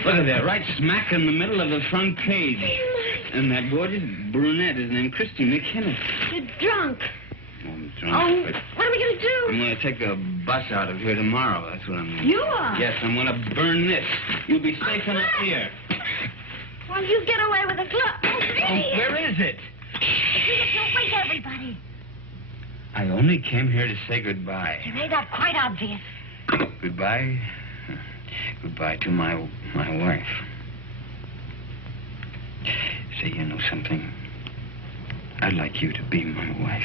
Look at that, right smack in the middle of the front page. And that gorgeous brunette is named Christy McKinnon. You're drunk. I'm drunk. Oh, but what are we going to do? I'm going to take a bus out of here tomorrow. That's what I'm going to do. You are? Yes, I'm going to burn this. You'll be safe enough here. Well, you get away with a glove. Oh, where is it? Don't wake everybody. I only came here to say goodbye. You made that quite obvious. Goodbye? Goodbye to my wife. Say, you know something? I'd like you to be my wife.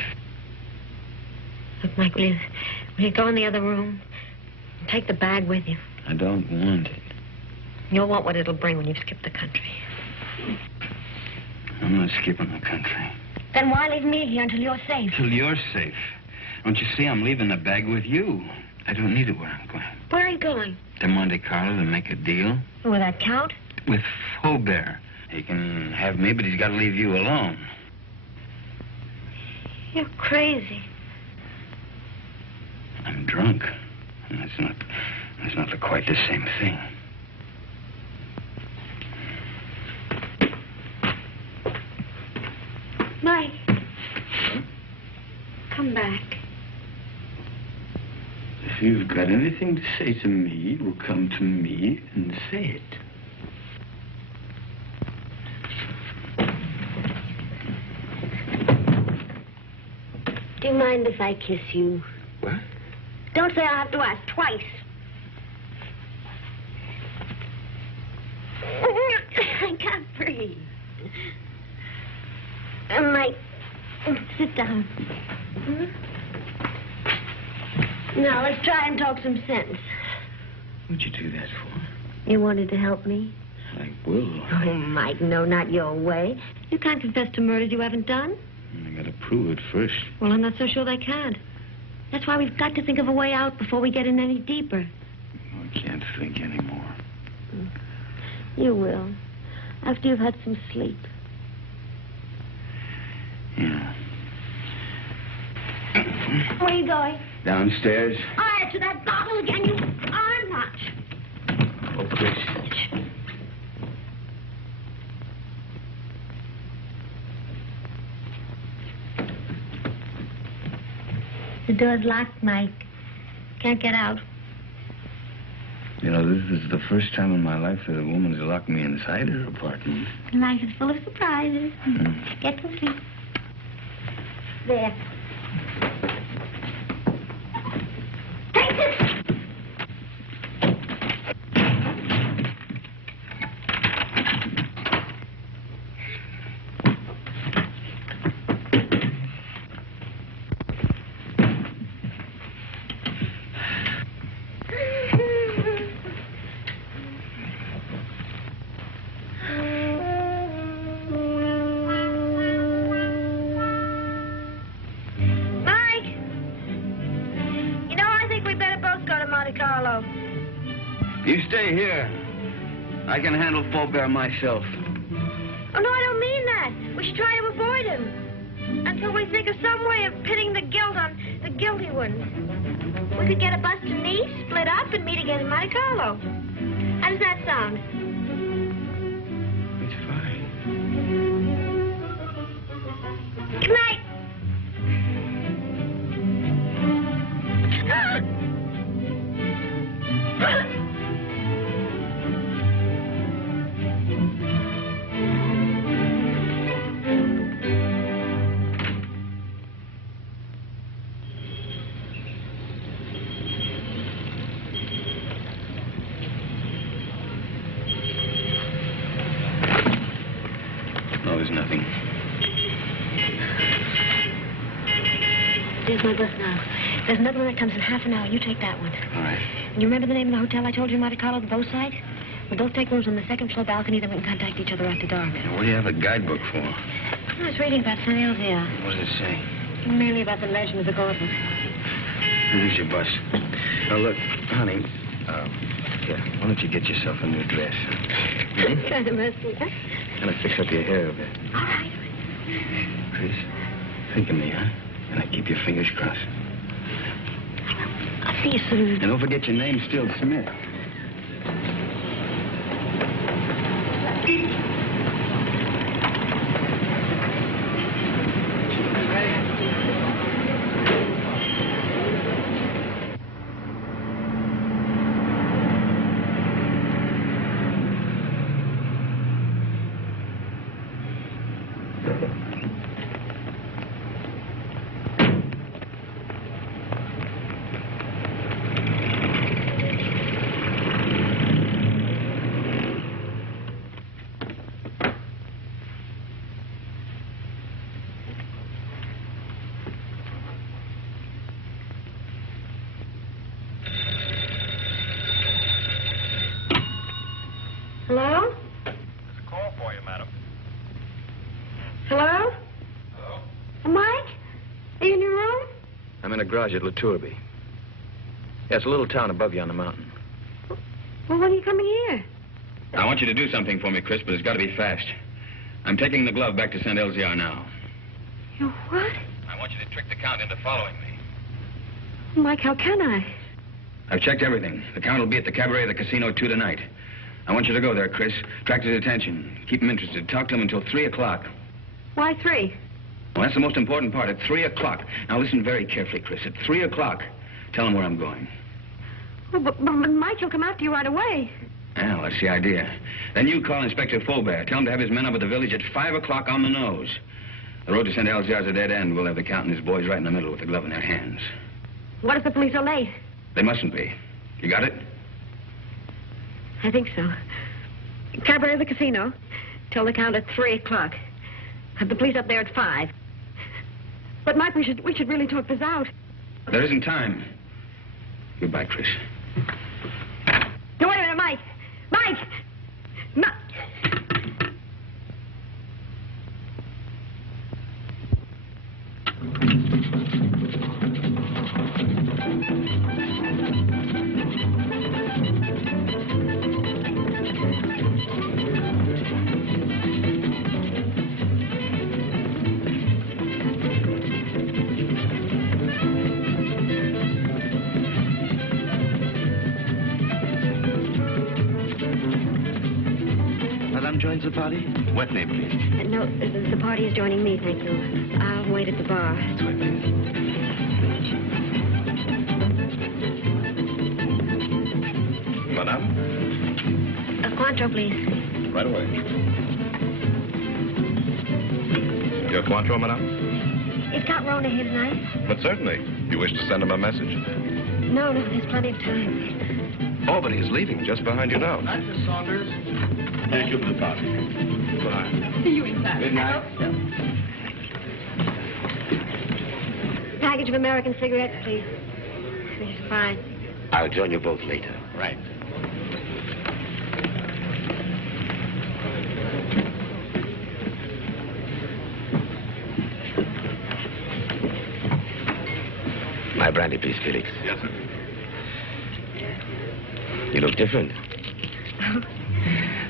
Look, Mike, will you go in the other room? Take the bag with you. I don't want it. You'll want what it'll bring when you've skipped the country. I'm not skipping the country. Then why leave me here until you're safe? Till you're safe. Don't you see I'm leaving the bag with you? I don't need it where I'm going. Where are you going? To Monte Carlo to make a deal. Will that count? With Faubert. He can have me, but he's got to leave you alone. You're crazy. I'm drunk. And that's not quite the same thing. Mike. Come back. If you've got anything to say to me, well, come to me and say it. Do you mind if I kiss you? What? Don't say I have to ask twice. I can't breathe. Mike, sit down. Now, let's try and talk some sense. What'd you do that for? You wanted to help me? I will. Oh, Mike, no, not your way. You can't confess to murders you haven't done. I gotta prove it first. Well, I'm not so sure they can't. That's why we've got to think of a way out before we get in any deeper. I can't think anymore. You will. After you've had some sleep. Yeah. Where are you going? Downstairs. To that bottle again. You are not. Oh, Chris. The door's locked, Mike. Can't get out. You know, this is the first time in my life that a woman's locked me inside her apartment. Life is full of surprises. Get to sleep. There. Take this! You stay here. I can handle Faubert myself. Oh, no, I don't mean that. We should try to avoid him until we think of some way of pitting the guilt on the guilty ones. We could get a bus to Nice, split up, and meet again in Monte Carlo. How does that sound? It's fine. Good night. No, there's nothing. There's my bus now. There's another one that comes in half an hour. You take that one. All right. And you remember the name of the hotel I told you in Monte Carlo, the bow side? We'll both take rooms on the second floor balcony, then we can contact each other after dark. Now, what do you have a guidebook for? I was reading about St. Elzea. What does it say? Mainly about the legend of the gauntlet. Here's your bus. Now, look, honey, here, why don't you get yourself a new dress? Kind of messy, huh? And I fix up your hair a bit. All right. Chris, think of me, huh? And I keep your fingers crossed. I'll see you soon. And don't forget your name's still Smith. Hello? There's a call for you, madam. Hello? Hello? Mike? Are you in your room? I'm in a garage at La Tourby. Yeah, it's a little town above you on the mountain. Well, when are you coming here? I want you to do something for me, Chris, but it's got to be fast. I'm taking the glove back to St. Elzea now. You what? I want you to trick the Count into following me. Mike, how can I? I've checked everything. The Count will be at the cabaret of the casino 2 tonight. I want you to go there, Chris. Attract his attention. Keep him interested. Talk to him until 3 o'clock. Why 3? Well, that's the most important part. At 3 o'clock. Now, listen very carefully, Chris. At 3 o'clock, tell him where I'm going. Well, but Mike, he'll come after you right away. Well, that's the idea. Then you call Inspector Faubert. Tell him to have his men up at the village at 5 o'clock on the nose. The road to St. Elzea is a dead end. We'll have the Count and his boys right in the middle with the glove in their hands. What if the police are late? They mustn't be. You got it? I think so. Cabaret of the casino. Tell the Count at 3 o'clock. Have the police up there at 5. But, Mike, we should really talk this out. There isn't time. Goodbye, Chris. No, wait a minute, Mike. Mike! Joins the party? What name, please? No, the party is joining me, thank you. I'll wait at the bar. That's right, please. Madame? A Cointreau, please. Right away. Your Cointreau, madame? Is Count Rona here tonight? But certainly. You wish to send him a message? No, there's plenty of time. Oh, but he's leaving just behind you now. Night, Miss Saunders. Thank you for the party. See you inside. Good night. I hope so. Package of American cigarettes, please. This is fine. I'll join you both later. Right. My brandy, please, Felix. Yes, sir. You look different.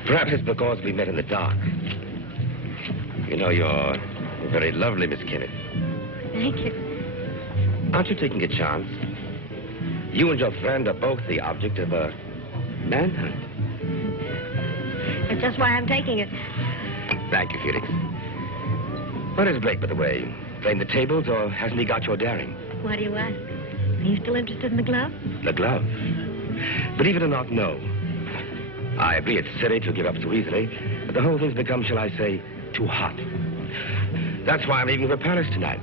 Perhaps it's because we met in the dark. You know, you're very lovely, Miss Kenneth. Thank you. Aren't you taking a chance? You and your friend are both the object of a manhunt. That's just why I'm taking it. Thank you, Felix. Where is Blake, by the way? Playing the tables, or hasn't he got your daring? Why do you ask? Are you still interested in the glove? The glove? Believe it or not, no. I agree it's silly to give up so easily, but the whole thing's become, shall I say, too hot. That's why I'm leaving for Paris tonight.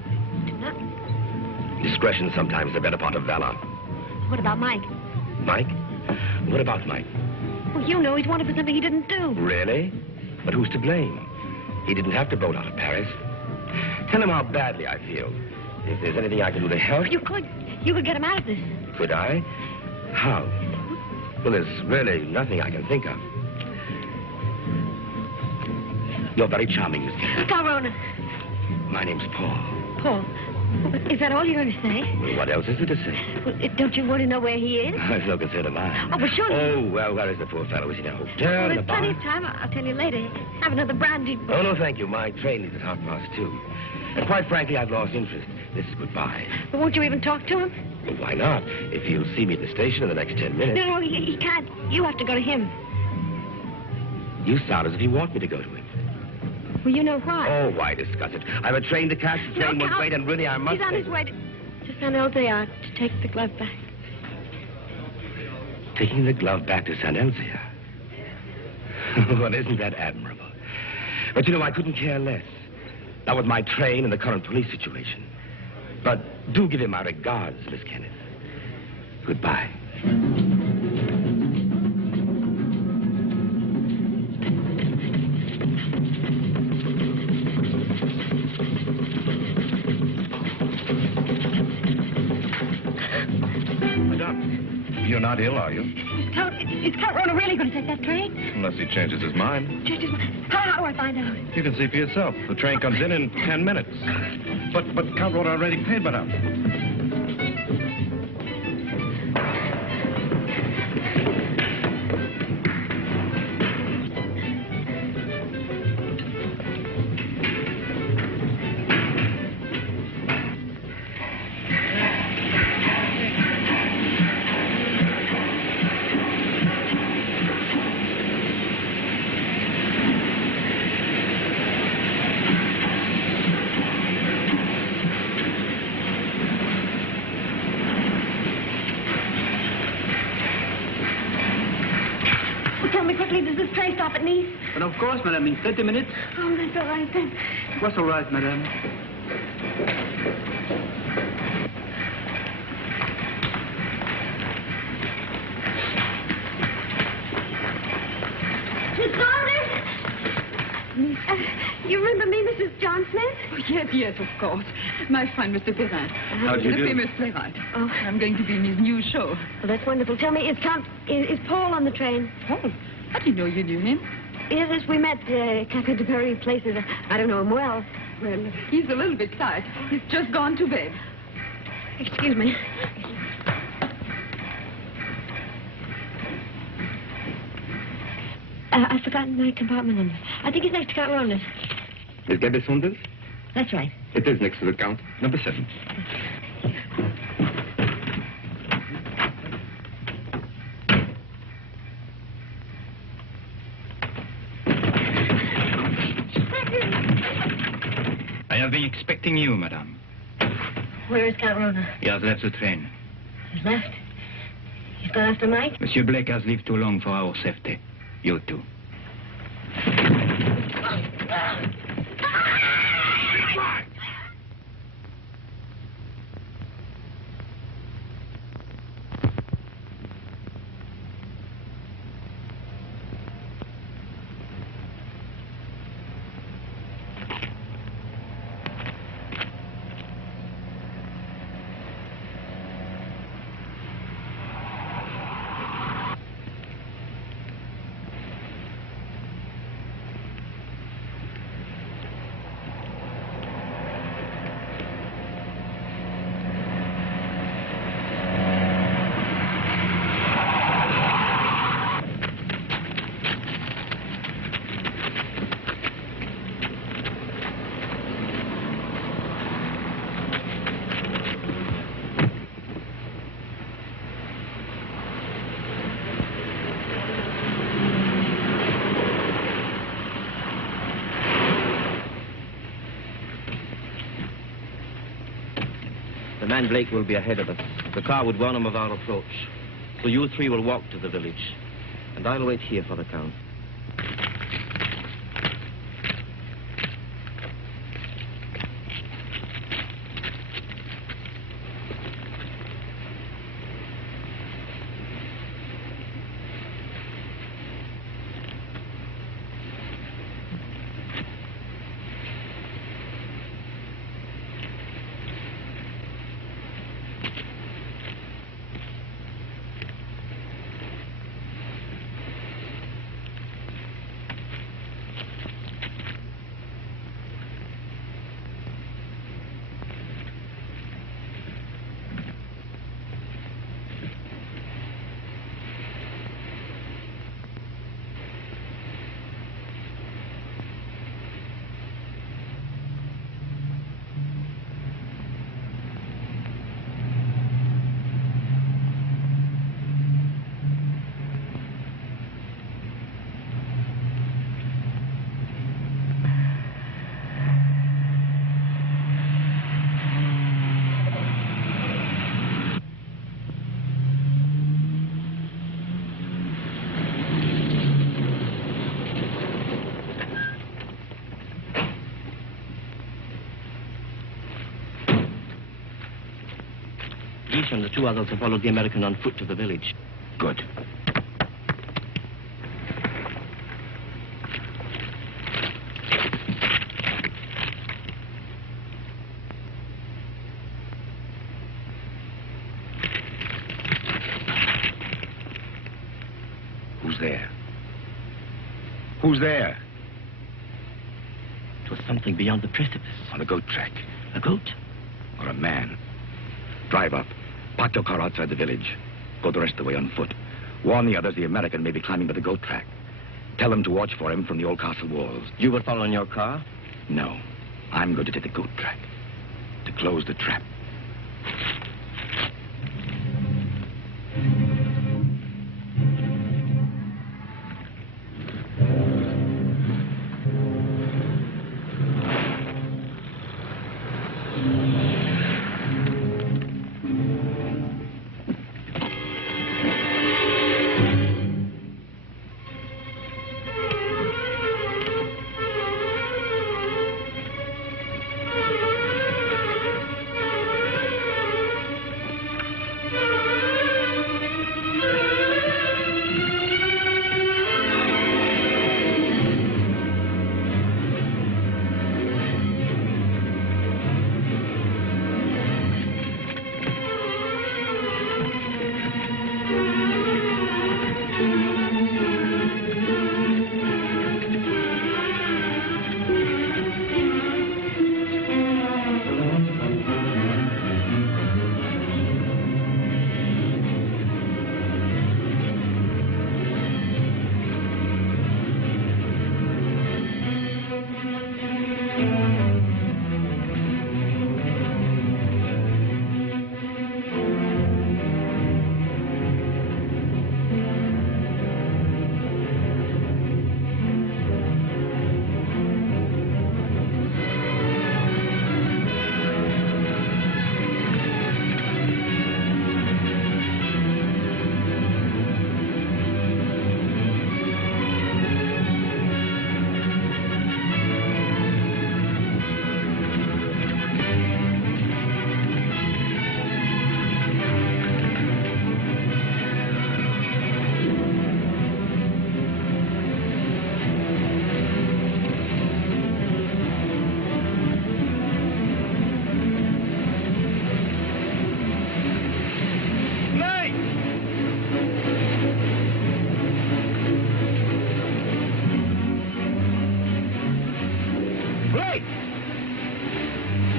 Tonight? Discretion sometimes the better part of valor. What about Mike? Mike? What about Mike? Well, you know he's wanted for something he didn't do. Really? But who's to blame? He didn't have to bolt out of Paris. Tell him how badly I feel. If there's anything I can do to help... You could get him out of this. Could I? How? Well, there's really nothing I can think of. You're very charming, Miss Kennedy. Corona. My name's Paul. Paul. Is that all you're going to say? Well, what else is there to say? Well, don't you want to know where he is? I've no concern of mine. Oh, but surely... Oh, well, where is the poor fellow? Is he in a hotel, Well, in a there's bar? plenty of time. I'll tell you later. Have another brandy. Oh, no, thank you. My train leaves at 2:30. And quite frankly, I've lost interest. This is goodbye. But won't you even talk to him? Well, why not? If he'll see me at the station in the next 10 minutes. No, he can't. You have to go to him. You sound as if you want me to go to him. Well, you know why. Oh, why discuss it? I have a train to catch. The train won't wait, and really, I must... He's on his way to San Elzea to take the glove back. Taking the glove back to San Elzea? Well, isn't that admirable? But, you know, I couldn't care less. Not with my train and the current police situation. But do give him my regards, Miss Kenneth. Goodbye. Madame, you're not ill, are you? Is Count Rona really going to take that train? Unless he changes his mind. Changes my... How do I find out? You can see for yourself. The train comes in 10 minutes. But Count Rona already paid, madame. Stop at Nice? But of course, madame, in 30 minutes. Oh, that's all right then. What's all right, madame? Miss Gordon? You remember me, Mrs. John Smith? Oh, yes, of course. My fine Mr. Perrin. How do you do? The famous playwright. Oh. I'm going to be in his new show. Well, that's wonderful. Tell me, is Paul on the train? Paul? I didn't know you knew him. Yes, we met Cafe de Paris places. I don't know him well. Well, he's a little bit tired. He's just gone to bed. Excuse me. I've forgotten my compartment number. I think it's next to Count Rona's. Is Gabby Saunders? That's right. It is next to the Count. Number 7. I have been expecting you, madame. Where is Count Rona? He has left the train. He's left? He's gone after Mike? Monsieur Blake has lived too long for our safety. You too. man Blake will be ahead of us. The car would warn him of our approach. So you three will walk to the village. And I'll wait here for the Count. And the two others have followed the American on foot to the village. Good. Who's there? Who's there? It was something beyond the precipice. On the goat track. A goat? Or a man. Drive up. Park your car outside the village. Go the rest of the way on foot. Warn the others the American may be climbing to the goat track. Tell them to watch for him from the old castle walls. You will follow in your car? No. I'm going to take the goat track. To close the trap.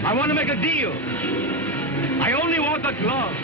I want to make a deal. I only want the glove.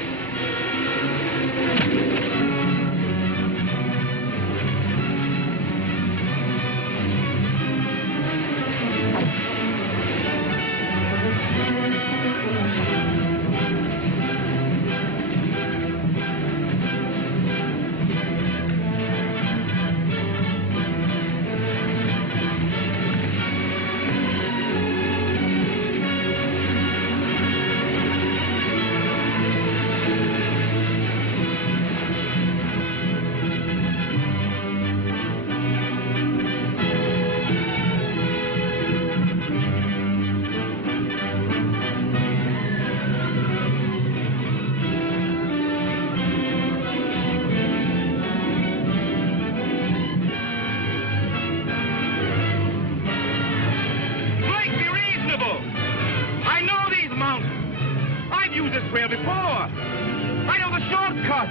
trail before. I know the shortcut.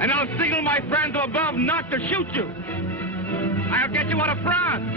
And I'll signal my friends above not to shoot you. I'll get you out of France.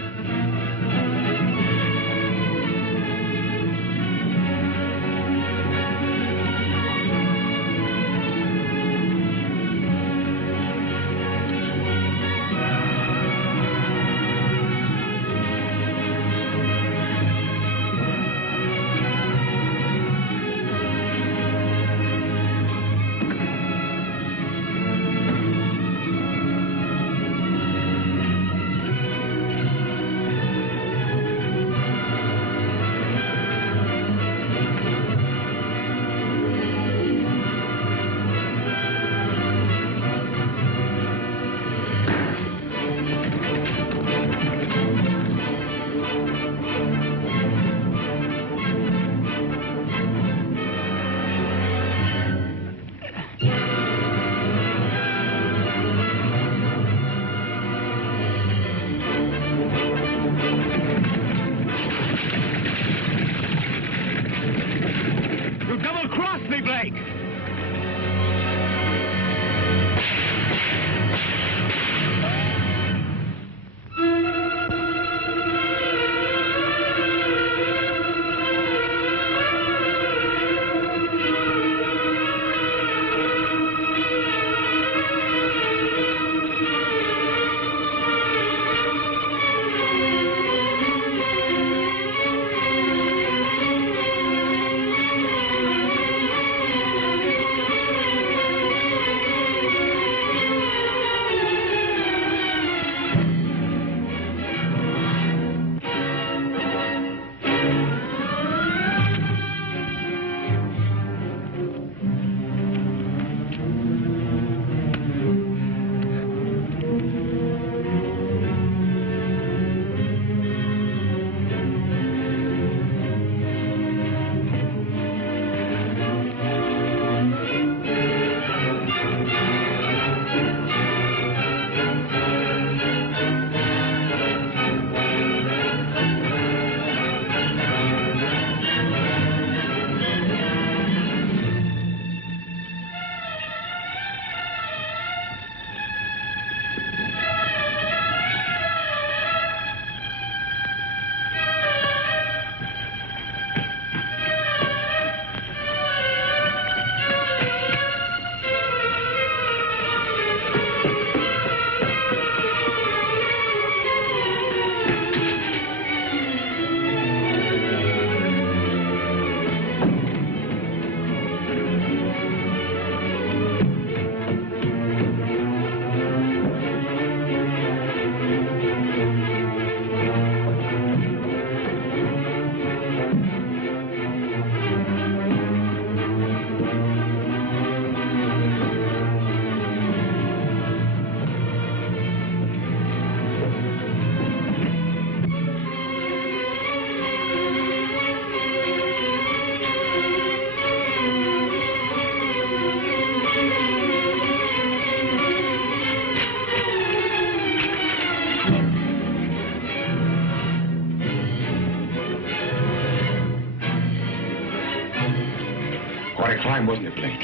Quite a climb, wasn't it, Blake?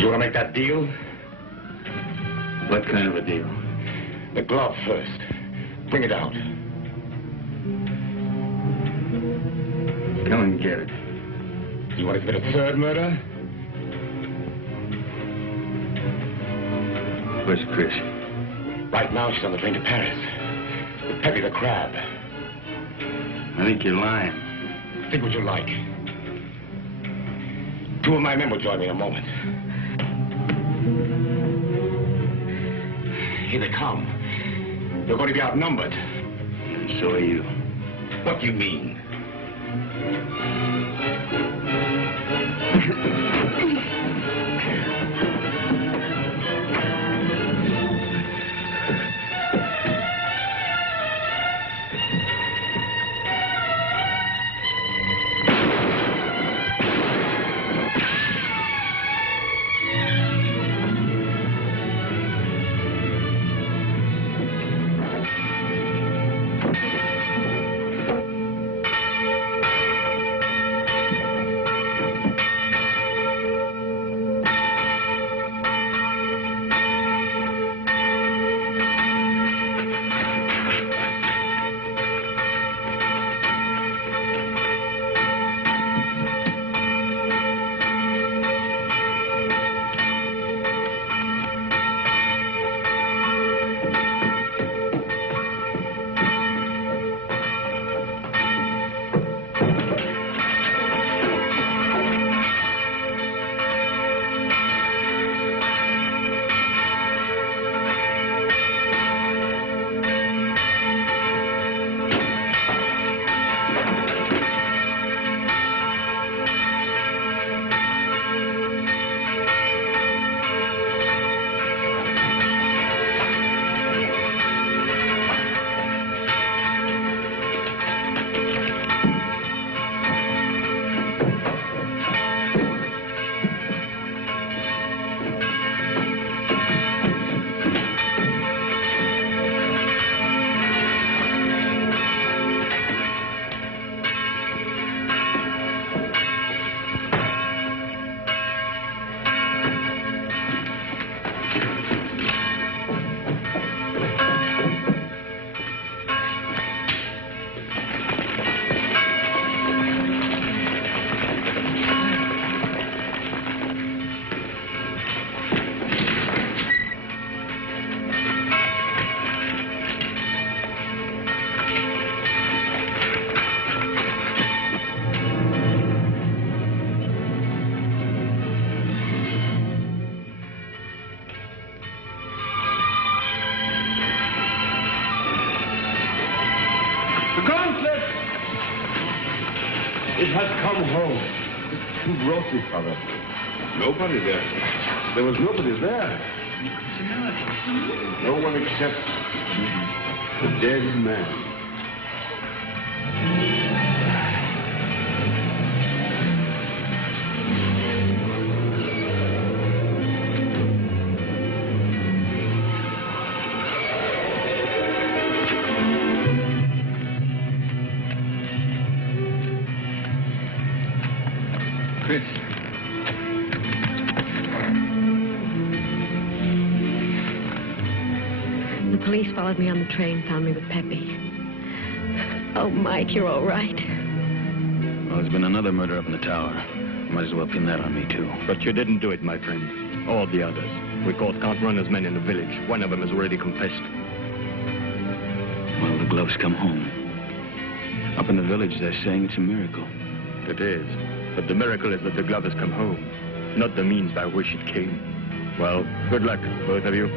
You want to make that deal? What kind of a deal? The glove first. Bring it out. Come and get it. You want to commit a third murder? Where's Chris? Right now, she's on the train to Paris. With Peppy the Crab. I think you're lying. Think what you like. Two of my men will join me in a moment. Here they come. You're going to be outnumbered. And so are you. What do you mean? It has come home. Who brought it, Father? Nobody there. There was nobody there. No one except the dead man. Chris. The police followed me on the train, found me with Peppy. Oh, Mike, you're all right. Well, there's been another murder up in the tower. Might as well pin that on me, too. But you didn't do it, my friend. Or the others. We caught Count Runner's men in the village. One of them has already confessed. Well, the gloves come home. Up in the village, they're saying it's a miracle. It is. But the miracle is that the glove has come home, not the means by which it came. Well, good luck, both of you.